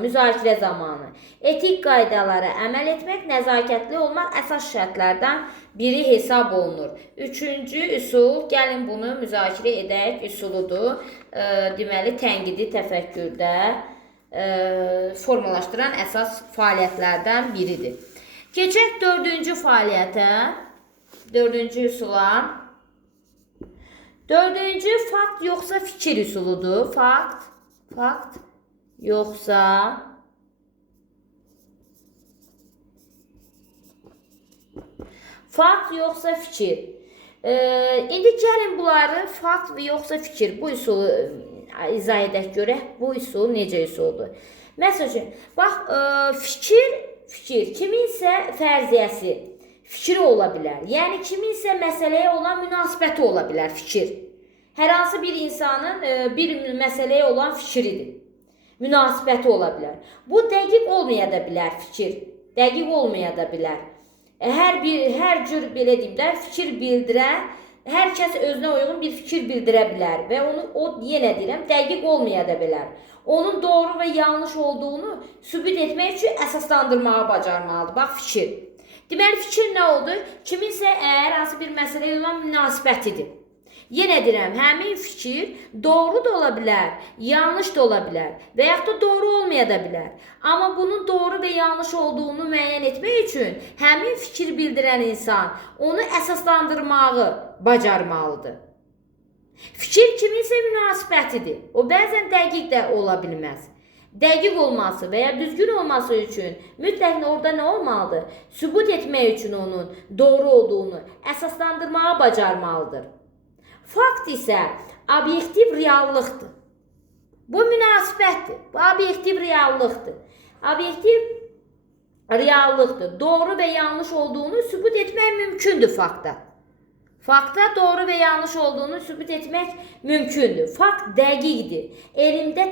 müzakirə zamanı etik qaydalara əməl etmək, nəzakətli olmaq əsas şərtlərdən biri hesab olunur. Üçüncü üsul, gəlin bunu müzakirə edək üsuludur. Deməli, tənqidi təfəkkürdə formalaşdıran əsas fəaliyyətlərdən biridir. Keçək dördüncü fəaliyyətə, dördüncü üsula. Dördüncü fakt yoxsa fikir üsuludur. Fakt yoxsa fikir. İndi gəlin bunları fakt və yoxsa fikir bu üsulu izah edək görək. Bu üsul necə üsuldur? Məsəl üçün, bax, fikir kiminsə fərziyyəsi, fikri ola bilər. Yəni, kiminsə məsələyə olan münasibəti ola bilər fikir. Hər hansı bir insanın bir məsələyə olan fikridir. Münasibəti ola bilər. Bu dəqiq olmaya da bilər fikir. Dəqiq olmaya da bilər. Hər cür, belə deyim də, fikir bildirən, hər kəs özünə uyğun bir fikir bildirə bilər. Və o, yenə deyirəm, dəqiq olmaya da bilər. Onun doğru və yanlış olduğunu sübut etmək üçün əsaslandırmağı bacarmalıdır. Bax, fikir. Deməli, fikir nə oldu? Kiminsə hər hansı bir məsələyə olan münasibətidir. Yenə deyirəm, həmin fikir doğru da ola bilər, yanlış da ola bilər və yaxud da doğru olmaya da bilər. Amma bunun doğru və yanlış olduğunu müəyyən etmək üçün həmin fikir bildirən insan onu əsaslandırmağı bacarmalıdır. Fikir kiminsə münasibətidir. O bəzən dəqiq də ola bilməz. Dəqiq olması və ya düzgün olması üçün mütləq orada nə olmalıdır? Sübut etmək üçün onun doğru olduğunu əsaslandırmağı bacarmalıdır. Fakt isə obyektiv reallıqdır. Bu münasibətdir. Bu obyektiv reallıqdır. Obyektiv reallıqdır. Doğru və yanlış olduğunu sübut etmək mümkündür fakta. Fakta doğru və yanlış olduğunu sübut etmək mümkündür. Fakt dəqiqdir. Elmdə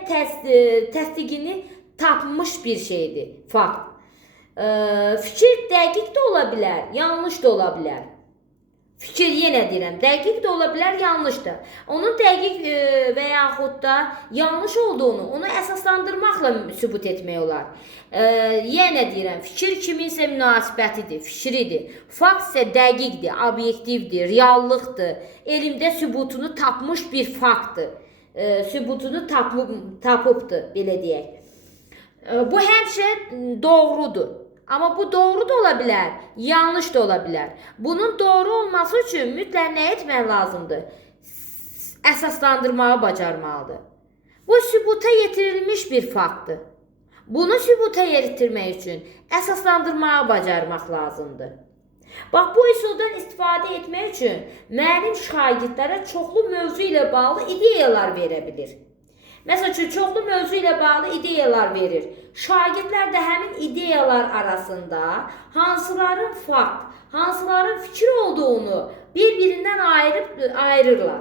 təsdiqini tapmış bir şeydir. Fakt. Fikir dəqiq də ola bilər, yanlış da ola bilər. Fikir yenə deyirəm, dəqiq də ola bilər, yanlış da. Onun dəqiq və yaxud da yanlış olduğunu onu əsaslandırmaqla sübut etmək olar. Yenə deyirəm, fikir kiminsə münasibətidir, fikridir. Fakt isə dəqiqdir, obyektivdir, reallıqdır. Elmdə sübutunu tapmış bir faktdır. Sübutunu tapıbdır, belə deyək. Bu həmişə doğrudur. Amma bu doğru da ola bilər, yanlış da ola bilər. Bunun doğru olması üçün mütləq nə etmək lazımdır? Əsaslandırmağı bacarmalıdır. Bu sübuta yetirilmiş bir faktdır. Bunu sübuta yetirmək üçün əsaslandırmağı bacarmaq lazımdır. Bax, bu üsuldan istifadə etmək üçün müəllim şagirdlərə çoxlu mövzu ilə bağlı ideyalar verə bilir. Məsəl üçün, çoxlu mövzu ilə bağlı ideyalar verir. Şagirdlər də həmin ideyalar arasında hansıların fakt, hansıların fikir olduğunu bir-birindən ayırırlar,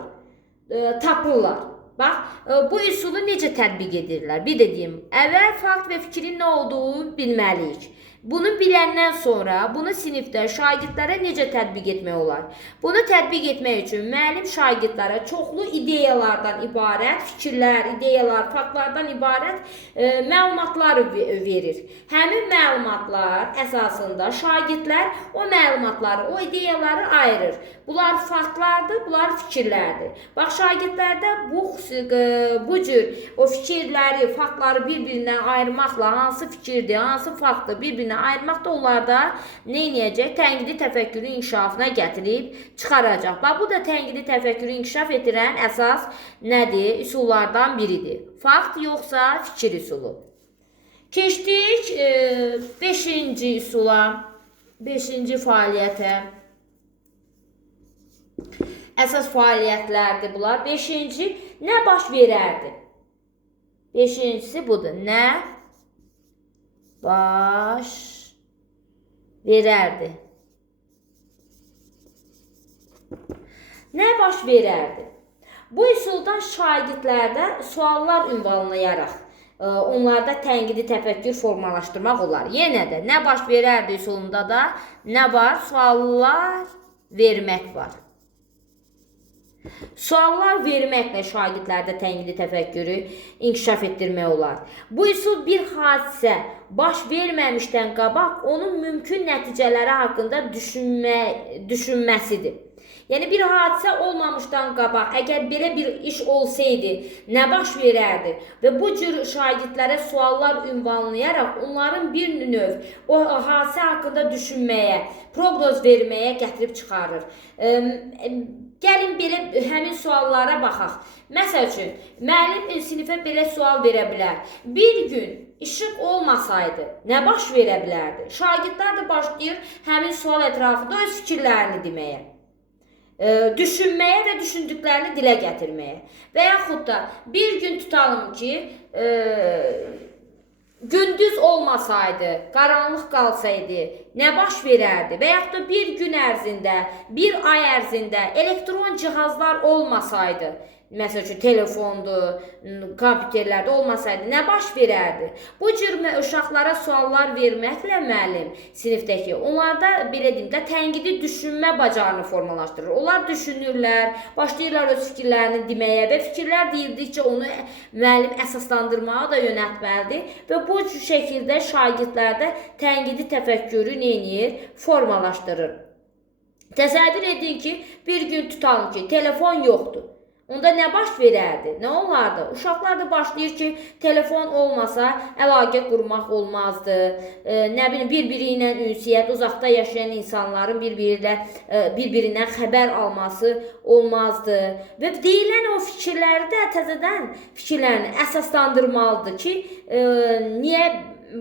tapırlar. Bax, bu üsulu necə tətbiq edirlər? Bir də deyim, əvvəl fakt və fikrin nə olduğunu bilməliyik. Bunu biləndən sonra bunu sinifdə şagirdlərə necə tətbiq etmək olar? Bunu tətbiq etmək üçün müəllim şagirdlərə çoxlu ideyalardan ibarət, fikirlər, ideyalar, faktlardan ibarət məlumatlar verir. Həmin məlumatlar əsasında şagirdlər o məlumatları, o ideyaları ayırır. Bunlar faktlardır, bunlar fikirlərdir. Bax, şagirdlərdə bu cür o fikirləri, faktları bir-birindən ayırmaqla hansı fikirdir, hansı faktdır bir-birindən ayırmaq da onlarda nə edəcək? Tənqidi təfəkkürün inkişafına gətirib çıxaracaq. Bax, bu da tənqidi təfəkkürü inkişaf etdirən əsas nədir? Üsullardan biridir. Fakt yoxsa fikir üsulu. Keçdik 5-ci üsula, 5-ci fəaliyyətə. Əsas fəaliyyətlərdir bunlar. 5-ci nə baş verərdi? 5-incisi budur. Nə baş verərdi? Nə baş verərdi? Bu üsuldan şagirdlərdə suallar ünvanlayaraq onlarda tənqidi təfəkkür formalaşdırmaq olar. Yenə də nə baş verərdi üsulunda da nə var? Suallar vermək var. Suallar verməklə şagirdlərdə tənqidi təfəkkürü inkişaf etdirmək olar. Bu üsul bir hadisə baş verməmişdən qabaq onun mümkün nəticələri haqqında düşünməsidir. Yəni, bir hadisə olmamışdan qabaq, əgər belə bir iş olsaydı, nə baş verərdi? Və bu cür şagirdlərə suallar ünvanlayaraq onların bir növ o hadisə haqqında düşünməyə, proqnoz verməyə gətirib çıxarır. Gəlin belə həmin suallara baxaq. Məsəl üçün, müəllim sinifə belə sual verə bilər. Bir gün işıq olmasaydı, nə baş verə bilərdi? Şagirdlər də başlayır həmin sual ətrafında öz fikirlərini deməyə. Düşünməyə və düşündüklərini dilə gətirməyə. Və yaxud da bir gün tutalım ki, gündüz olmasaydı, qaranlıq qalsaydı, nə baş verərdi? Və yaxud da bir gün ərzində, bir ay ərzində elektron cihazlar olmasaydı, məsəl üçün telefondur, kompüterlərdə olmasaydı, nə baş verərdi? Bu cür uşaqlara suallar verməklə müəllim sinifdəki onlarda belə deyim də tənqidi düşünmə bacarığını formalaşdırır. Onlar düşünürlər, başlayırlar öz fikirlərini deməyə və fikirlər deyildikcə onu müəllim əsaslandırmağa da yönəltməlidir və bu şəkildə şagirdlərdə tənqidi təfəkkürü nə edir? Formalaşdırır. Təsəvvür edin ki, bir gün tutalım ki, telefon yoxdur. Onda nə baş verərdi? Nə olardı? Uşaqlar da başlayır ki, telefon olmasa əlaqə qurmaq olmazdı. Nə bilim, bir-biri ilə ünsiyyət, uzaqda yaşayan insanların bir-birindən xəbər alması olmazdı. Və deyilən o fikirləri də təzədən fikirlərini əsaslandırmalıdır ki, niyə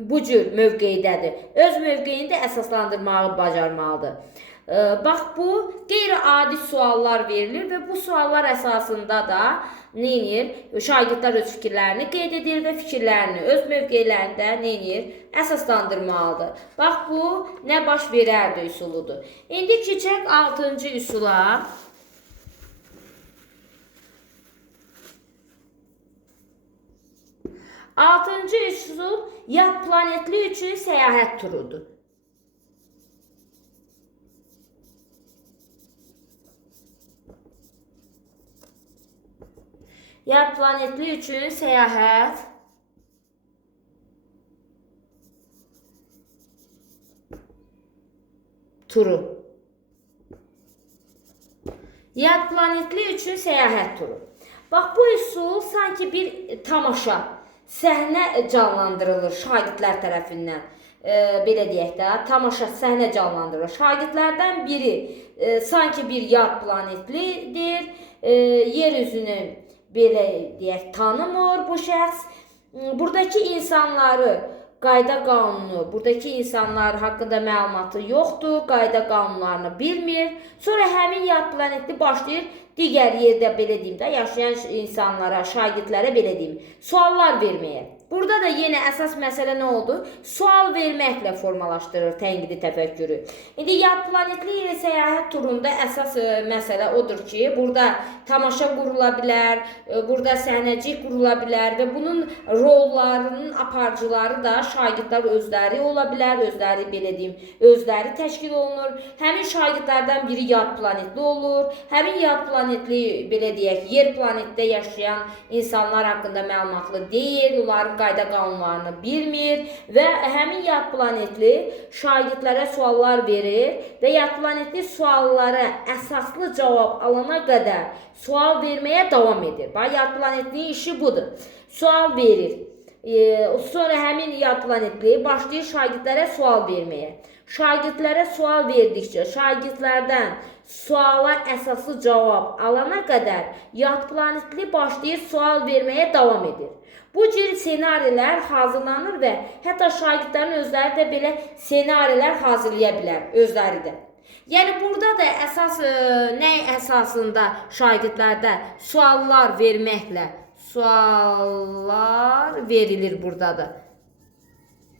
bu cür mövqeydədir? Öz mövqeyini də əsaslandırmağı bacarmalıdır. Bax, bu qeyri-adi suallar verilir və bu suallar əsasında da nə edir? Şagirdlər öz fikirlərini qeyd edir və fikirlərini öz mövqelərində nə edir? Əsaslandırmalıdır. Bax, bu nə baş verərdi üsuludur. İndi keçək 6-cı üsula. 6-cı üsul yad planetli üçün səyahət turudur. Yad planetli üçün səyahət turu. Yad planetli üçün səyahət turu. Bax, bu üsul sanki bir tamaşa, səhnə canlandırılır şagirdlər tərəfindən. Belə deyək də, tamaşa, səhnə canlandırılır. Şagirdlərdən biri sanki bir yad planetlidir, yer üzünü belə deyək tanımır bu şəxs. Buradakı insanları, qayda qanunu, buradakı insanlar haqqında məlumatı yoxdur, qayda qanunlarını bilmir. Sonra həmin yad planetli başlayır digər yerdə belə deyim də yaşayan insanlara, şagirdlərə belə deyim, suallar verməyə. Burada da yenə əsas məsələ nə oldu? Sual verməklə formalaşdırır tənqidi təfəkkürü. İndi yad planetli ilə səyahət turunda əsas məsələ odur ki, burada tamaşa qurula bilər, burada səhnəcik qurula bilər və bunun rollarının aparıcıları da şagirdlər özləri ola bilər, özləri belə deyim, özləri təşkil olunur. Həmin şagirdlərdən biri yad planetli olur. Həmin yad planetli belə deyək, yer planetdə yaşayan insanlar haqqında məlumatlı deyil, onların qayda qanunlarını bilmir və həmin yad planetli şagirdlərə suallar verir və yad planetli suallara əsaslı cavab alana qədər sual verməyə davam edir. Bax, yad planetlinin işi budur. Sual verir. Sonra həmin yad planetli başlayır şagirdlərə sual verməyə. Şagirdlərə sual verdikcə, şagirdlərdən suala əsaslı cavab alana qədər yad planetli başlayır sual verməyə davam edir. Bu cür senarilər hazırlanır və hətta şagirdlərin özləri də belə senarilər hazırlaya bilər, özləri də. Yəni, burada da əsas nə əsasında şagirdlərdə suallar verməklə suallar verilir burada da.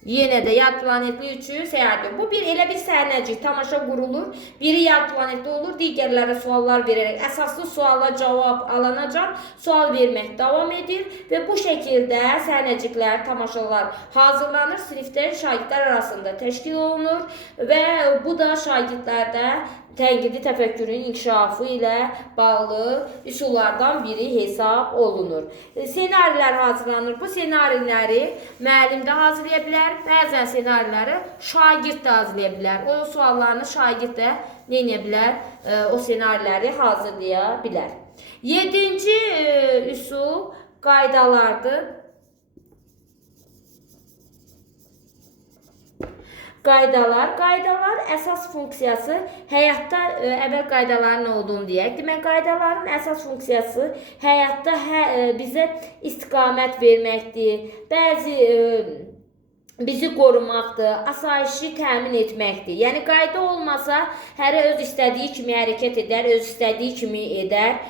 Yenə də yad planetli üçün səyahət. Bu elə bir səhnəcik, tamaşa qurulur. Biri yad planetli olur, digərlərə suallar verərək əsaslı suala cavab alınacaq, sual vermək davam edir və bu şəkildə səhnəciklər, tamaşalar hazırlanır, sinifdə şagirdlər arasında təşkil olunur və bu da şagirdlərdə tənqidi təfəkkürün inkişafı ilə bağlı üsullardan biri hesab olunur. Senarilər hazırlanır. Bu senariləri müəllim də hazırlaya bilər, bəzən senariləri şagird də hazırlaya bilər. O suallarını şagird də nə edə bilər? O senariləri hazırlaya bilər. 7-ci üsul qaydalardır. Qaydalar əsas funksiyası həyatda əvvəl qaydaların olduğunu deyək. Demək, qaydaların əsas funksiyası həyatda bizə istiqamət verməkdir. Bizi qorumaqdır, asayişi təmin etməkdir. Yəni, qayda olmasa, hərə öz istədiyi kimi hərəkət edər, öz istədiyi kimi edər,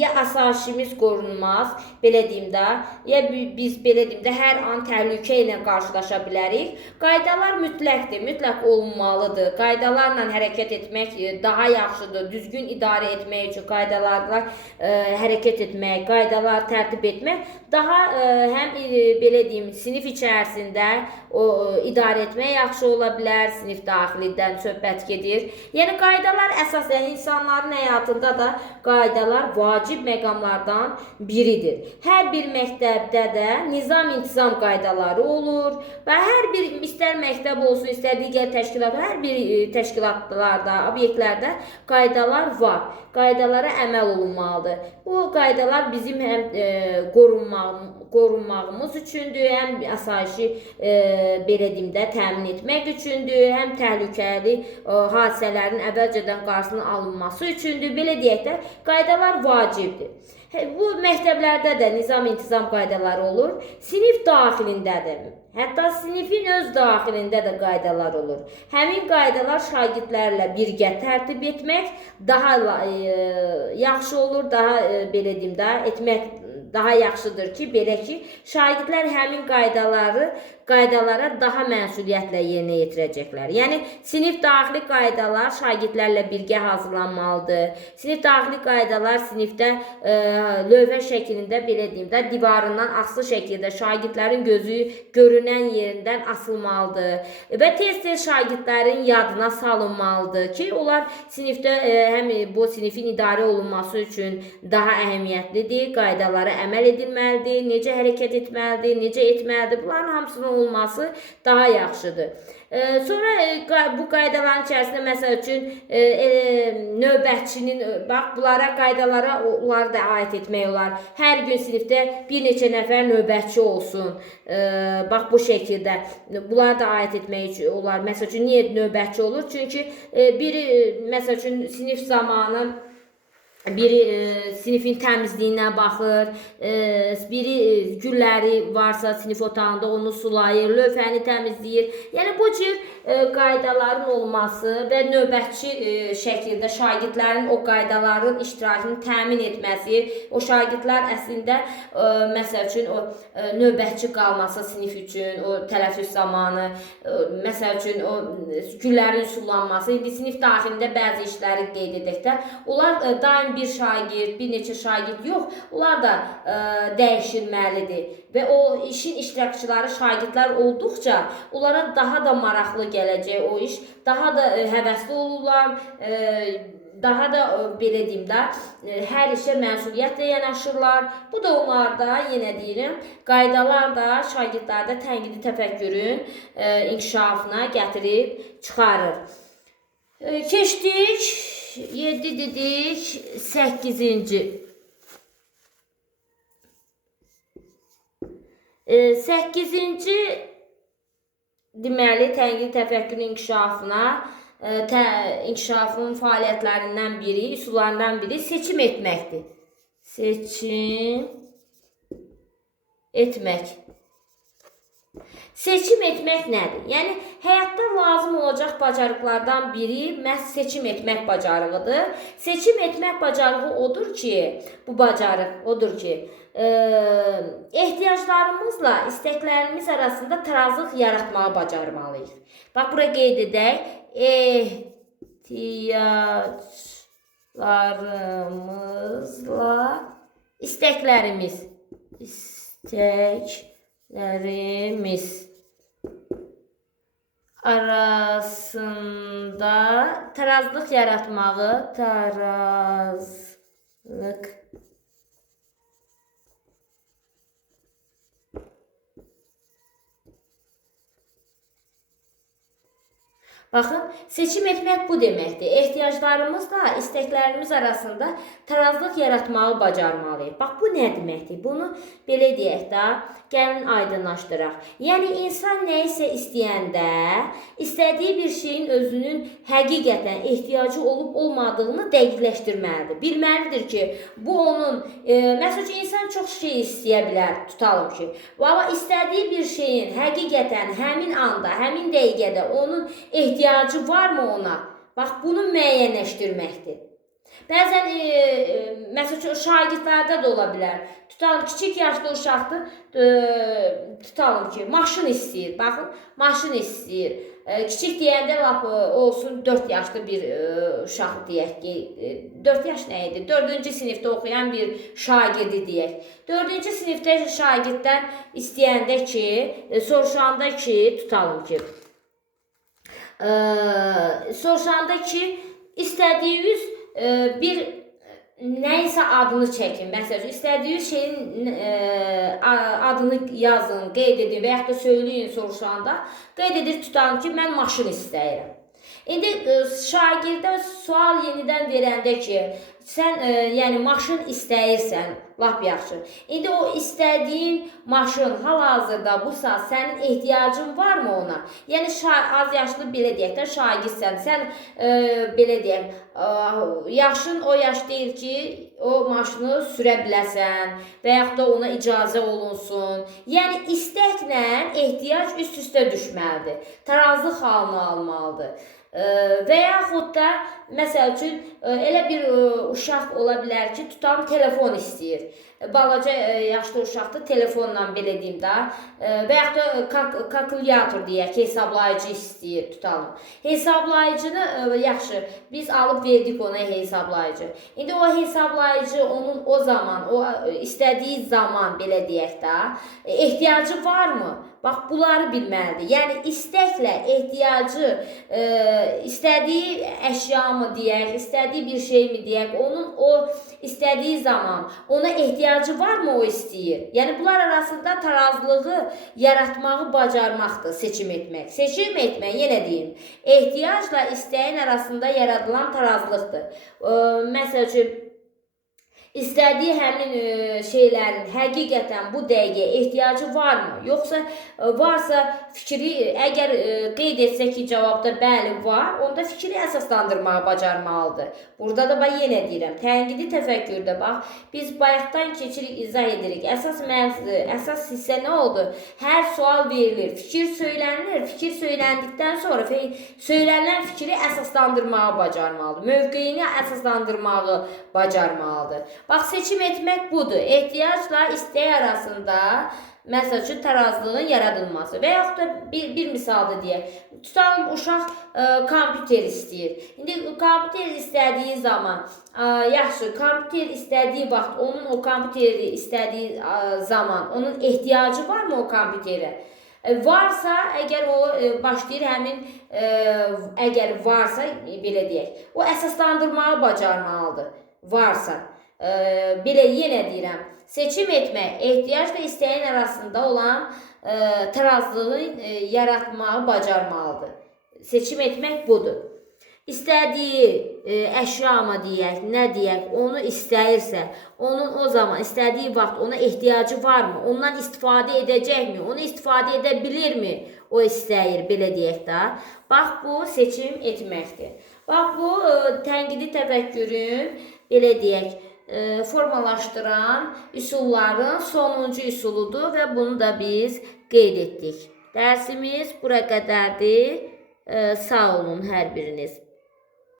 ya asayişimiz qorunmaz, belə deyim də, ya biz belə deyim də, hər an təhlükə ilə qarşılaşa bilərik. Qaydalar mütləqdir, mütləq olunmalıdır. Qaydalarla hərəkət etmək daha yaxşıdır, düzgün idarə etmək üçün qaydalarla hərəkət etmək, qaydalar tərtib etmək daha həm belə deyim, sinif içərisində içərisində o idarə etmək yaxşı ola bilər, sinif daxilidən söhbət gedir. Yəni qaydalar əsasən insanların həyatında da qaydalar vacib məqamlardan biridir. Hər bir məktəbdə də nizam-intizam qaydaları olur və hər bir istər məktəb olsun, istər digər təşkilat, hər bir təşkilatlarda, obyektlərdə qaydalar var. Qaydalara əməl olunmalıdır. Bu qaydalar bizim həm qorunmağımız üçündür, həm asayişi belə deyim də təmin etmək üçündür, həm təhlükəli hadisələrin əvvəlcədən qarşısının alınması üçündür. Belə deyək də, qaydalar vacibdir. Bu məktəblərdə də nizam-intizam qaydaları olur, sinif daxilində də, hətta sinifin öz daxilində də qaydalar olur. Həmin qaydalar şagirdlərlə birgə tərtib etmək daha yaxşı olur, daha belə deyim də, etmək daha yaxşıdır ki, belə ki, şagirdlər həmin qaydalara daha məsuliyyətlə yerinə yetirəcəklər. Yəni, sinif daxili qaydalar şagirdlərlə birgə hazırlanmalıdır. Sinif daxili qaydalar sinifdə lövhə şəklində, belə deyim də, divarından asılı şəkildə şagirdlərin gözü görünən yerindən asılmalıdır. Və tez-tez şagirdlərin yadına salınmalıdır ki, onlar sinifdə həm bu sinifin idarə olunması üçün daha əhəmiyyətlidir, qaydalara əməl edilməlidir, necə hərəkət etməlidir, necə etməlidir, bunların hamısının olması daha yaxşıdır. Sonra bu qaydaların içərisində məsəl üçün növbətçinin, bax bunlara qaydalara onları da aid etmək olar. Hər gün sinifdə bir neçə nəfər növbətçi olsun. Bax bu şəkildə bunları da aid etmək olar. Məsəl üçün niyə növbətçi olur? Çünki biri məsəl üçün sinif zamanı biri sinifin təmizliyinə baxır, biri gülləri varsa sinif otağında onu sulayır, lövhəni təmizləyir. Yəni bu cür qaydaların olması və növbətçi şəkildə şagirdlərin o qaydaların iştirakını təmin etməsi, o şagirdlər əslində məsəl üçün o növbətçi qalması sinif üçün, o tələffüz zamanı, məsəl üçün o güllərin sulanması, indi sinif daxilində bəzi işləri qeyd edək də, onlar daim bir şagird, bir neçə şagird yox, onlar da dəyişilməlidir. Və o işin iştirakçıları şagirdlər olduqca onlara daha da maraqlı gələcək o iş, daha da həvəsli olurlar, daha da belə deyim də, hər işə məsuliyyətlə yanaşırlar. Bu da onlarda, yenə deyirəm, qaydalar da şagirdlərdə tənqidi təfəkkürün inkişafına gətirib çıxarır. Keçdik. 7 dedik, 8-ci. 8-ci deməli tənqidi təfəkkürün inkişafına, inkişafın fəaliyyətlərindən biri, üsullarından biri seçim etməkdir. Seçim etmək. Seçim etmək nədir? Yəni, həyatda lazım olacaq bacarıqlardan biri məhz seçim etmək bacarığıdır. Seçim etmək bacarığı odur ki, bu bacarıq odur ki, ehtiyaclarımızla istəklərimiz arasında tarazlıq yaratmağı bacarmalıyıq. Bax, bura qeyd edək. Ehtiyaclarımızla istəklərimiz arasında tarazlıq yaratmağı, Baxın, seçim etmək bu deməkdir. Ehtiyaclarımızla istəklərimiz arasında tarazlıq yaratmağı bacarmalıyıq. Bax, bu nə deməkdir? Bunu belə deyək də, gəlin aydınlaşdıraq. Yəni, insan nə isə istəyəndə, istədiyi bir şeyin özünün həqiqətən ehtiyacı olub-olmadığını dəqiqləşdirməlidir. Bilməlidir ki, bu onun, məsəl üçün, insan çox şey istəyə bilər, tutalım ki. Amma istədiyi bir şeyin həqiqətən həmin anda, həmin dəqiqədə onun ehtiyacı varmı ona? Bax, bunu müəyyənləşdirməkdir. Bəzən məsəl üçün şagirdlərdə də ola bilər. Tutalım kiçik yaşlı uşaqdır, tutalım ki, maşın istəyir. Baxın, maşın istəyir. Kiçik deyəndə lap olsun 4 yaşlı bir uşaq deyək ki, 4 yaş nə idi? 4-cü sinifdə oxuyan bir şagirdi deyək. 4-cü sinifdə şagirddən istəyəndə ki, soruşanda ki, tutalım ki, soruşanda ki, istədiyiniz bir nəysə adını çəkin. Məsələn, istədiyiniz şeyin adını yazın, qeyd edin və yaxud da söyləyin soruşanda. Qeyd edir, tutalım ki, mən maşın istəyirəm. İndi şagirdə sual yenidən verəndə ki, sən yəni maşın istəyirsən, lap yaxşı. İndi o istədiyin maşın hal-hazırda bu saat sənin ehtiyacın varmı ona? Yəni az yaşlı belə deyək də şagirdsən. Sən belə deyək, yaşın o yaş deyil ki, o maşını sürə biləsən və yaxud da ona icazə olunsun. Yəni istəklə ehtiyac üst-üstə düşməlidir. Tarazlıq halını almalıdır. Və yaxud da məsəl üçün elə bir uşaq ola bilər ki, tutam telefon istəyir. Balaca yaşlı uşaqdır, telefonla belə deyim də. Və yaxud da kalkulyator deyək, hesablayıcı istəyir, tutalım. Hesablayıcını yaxşı, biz alıb verdik ona hesablayıcı. İndi o hesablayıcı onun o zaman, o istədiyi zaman belə deyək də, ehtiyacı varmı? Bax, bunları bilməlidir. Yəni, istəklə ehtiyacı, istədiyi əşyamı deyək, istədiyi bir şey mi deyək, onun o istədiyi zaman ona ehtiyacı varmı o istəyir? Yəni, bunlar arasında tarazlığı yaratmağı bacarmaqdır, seçim etmək. Seçim etmək, yenə deyim, ehtiyacla istəyin arasında yaradılan tarazlıqdır. Məsəl üçün, İstədiyi həmin şeylərin həqiqətən bu dəqiqə ehtiyacı varmı? Yoxsa varsa fikri, əgər qeyd etsək ki, cavabda bəli var, onda fikri əsaslandırmağı bacarmalıdır. Burada da bax, yenə deyirəm, tənqidi təfəkkürdə bax, biz bayaqdan keçirik, izah edirik. Əsas hissə nə oldu? Hər sual verilir, fikir söylənilir, fikir söyləndikdən sonra söylənilən fikri əsaslandırmağı bacarmalıdır. Mövqeyini əsaslandırmağı bacarmalıdır. Bax, seçim etmək budur. Ehtiyacla istək arasında məsəl üçün tarazlığın yaradılması. Və yaxud da bir misalda deyək. Tutalım, uşaq kompüter istəyir. İndi kompüter istədiyi zaman, yaxşı, kompüter istədiyi vaxt, onun o kompüteri istədiyi zaman, onun ehtiyacı varmı o kompüterə? Varsa, əgər o başlayır həmin, əgər varsa, belə deyək, o əsaslandırmağı bacarmalıdır. Varsa. Belə yenə deyirəm, seçim etmək, ehtiyacla istəyin arasında olan tarazlığı yaratmağı bacarmalıdır. Seçim etmək budur. İstədiyi əşyamı deyək, nə deyək, onu istəyirsə, onun o zaman, istədiyi vaxt ona ehtiyacı varmı? Ondan istifadə edəcəkmi? Onu istifadə edə bilirmi? O istəyir, belə deyək də. Bax, bu seçim etməkdir. Bax, bu tənqidi təfəkkürün, belə deyək, formalaşdıran üsulların sonuncu üsuludur və bunu da biz qeyd etdik. Dərsimiz bura qədərdir. Sağ olun hər biriniz.